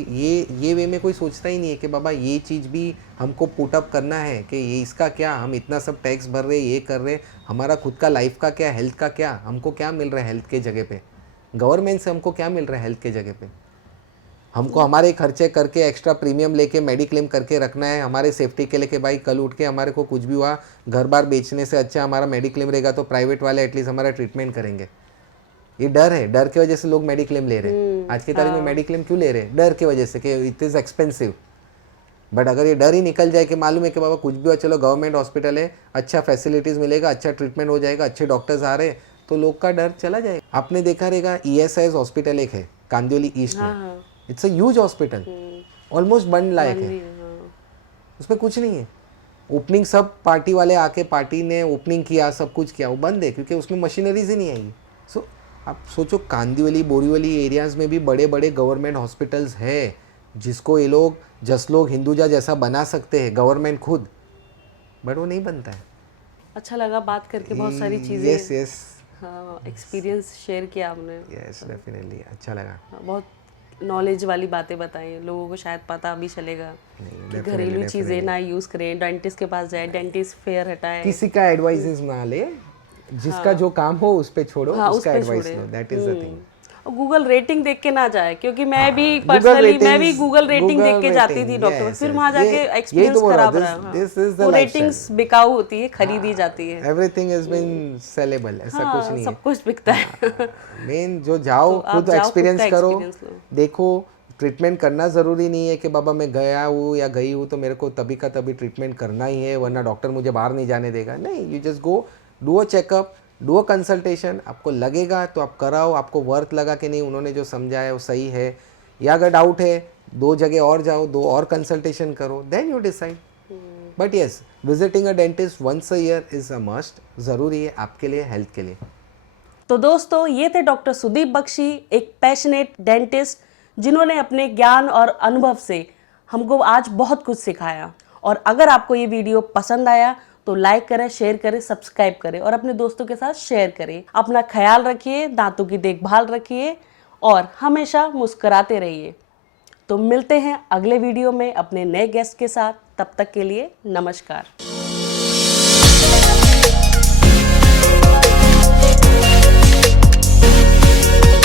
ये वे में कोई सोचता ही नहीं है कि बाबा ये चीज़ भी हमको पुट अप करना है कि ये इसका क्या, हम इतना सब टैक्स भर रहे, ये कर रहे, हमारा खुद का लाइफ का क्या, हेल्थ का क्या, हमको क्या मिल रहा है हेल्थ के जगह पे, गवर्नमेंट से हमको क्या मिल रहा है हेल्थ के जगह पे. हमको हमारे खर्चे करके एक्स्ट्रा प्रीमियम लेके मेडिक्लेम करके रखना है हमारे सेफ्टी के लिए कि भाई कल उठ के हमारे को कुछ भी हुआ, घर बार बेचने से अच्छा हमारा मेडिक्लेम रहेगा तो प्राइवेट वाले एटलीस्ट हमारा ट्रीटमेंट करेंगे. ये डर है, डर की वजह से लोग मेडिक्लेम ले रहे हैं. आज की तारीख में मेडिक्लेम क्यों ले रहे हैं? डर की वजह से कि इट इज़ एक्सपेंसिव. बट अगर ये डर ही निकल जाए कि मालूम है कि बाबा कुछ भी हुआ, चलो गवर्नमेंट हॉस्पिटल है, अच्छा फैसिलिटीज़ मिलेगा, अच्छा ट्रीटमेंट हो जाएगा, अच्छे डॉक्टर्स आ रहे हैं, तो लोग का डर चला जाएगा. आपने देखा रहेगा ESIS हॉस्पिटल एक है कांदिवली ईस्ट में. It's a huge hospital, almost बंद लायक है. उसमें कुछ नहीं है. ओपनिंग सब पार्टी वाले आके, पार्टी ने ओपनिंग किया, सब कुछ किया, वो बंद है क्योंकि उसमें मशीनरीज ही नहीं आएगी. सो आप सोचो कांदिवली बोरीवली एरियाज़ में भी बड़े बड़े गवर्नमेंट हॉस्पिटल्स है जिसको ये लोग लोग हिंदुजा जैसा बना सकते हैं गवर्नमेंट खुद, बट वो नहीं बनता है. अच्छा लगा बात करके, बहुत सारी चीज़ें. यस एक्सपीरियंस शेयर किया आपने. यस डेफिनेटली अच्छा लगा. बहुत नॉलेज वाली बातें बताई. लोगों को शायद पता भी चलेगा कि घरेलू चीज़ें ना यूज़ करें, डेंटिस्ट के पास जाए, डेंटिस्ट फेयर हटाए. किसी का एडवाइस ना ले, जिसका जो काम हो उस पे छोड़ो, उसका advice low. That is the thing. और गूगल रेटिंग देख के ना जाए, क्योंकि मैं भी पर्सनली गूगल रेटिंग देख के जाती थी डॉक्टर, फिर वहाँ जाके एक्सपीरियंस खराब रहा. वो रेटिंग्स बिकाऊ होती है, खरीदी जाती है. एवरीथिंग हैज बीन सेलेबल, ऐसा कुछ नहीं है. सब कुछ बिकता है. मेन जो जाओ खुद एक्सपीरियंस करो, देखो. ट्रीटमेंट करना ज़रूरी नहीं है कि बाबा मैं गया हूँ या गई हूँ तो मेरे को तभी का तभी ट्रीटमेंट करना ही है, वरना डॉक्टर मुझे बाहर नहीं जाने देगा. नहीं, you just go, do a checkup, do a consultation. आपको लगेगा तो आप कराओ, आपको वर्थ लगा कि नहीं उन्होंने जो समझाया वो सही है, या अगर डाउट है 2 जगह और जाओ, 2 और कंसल्टेशन करो, then you decide. But yes, visiting a dentist once a year is a must, ज़रूरी है आपके लिए, हेल्थ के लिए. तो दोस्तों, ये थे डॉक्टर सुदीप बख्शी, एक पैशनेट डेंटिस्ट जिन्होंने अपने ज्ञान और अनुभव से हमको आज बहुत कुछ सिखाया. और अगर आपको ये वीडियो पसंद आया तो लाइक करें, शेयर करें, सब्सक्राइब करें और अपने दोस्तों के साथ शेयर करें। अपना ख्याल रखिए, दांतों की देखभाल रखिए और हमेशा मुस्कुराते रहिए। तो मिलते हैं अगले वीडियो में अपने नए गेस्ट के साथ। तब तक के लिए नमस्कार।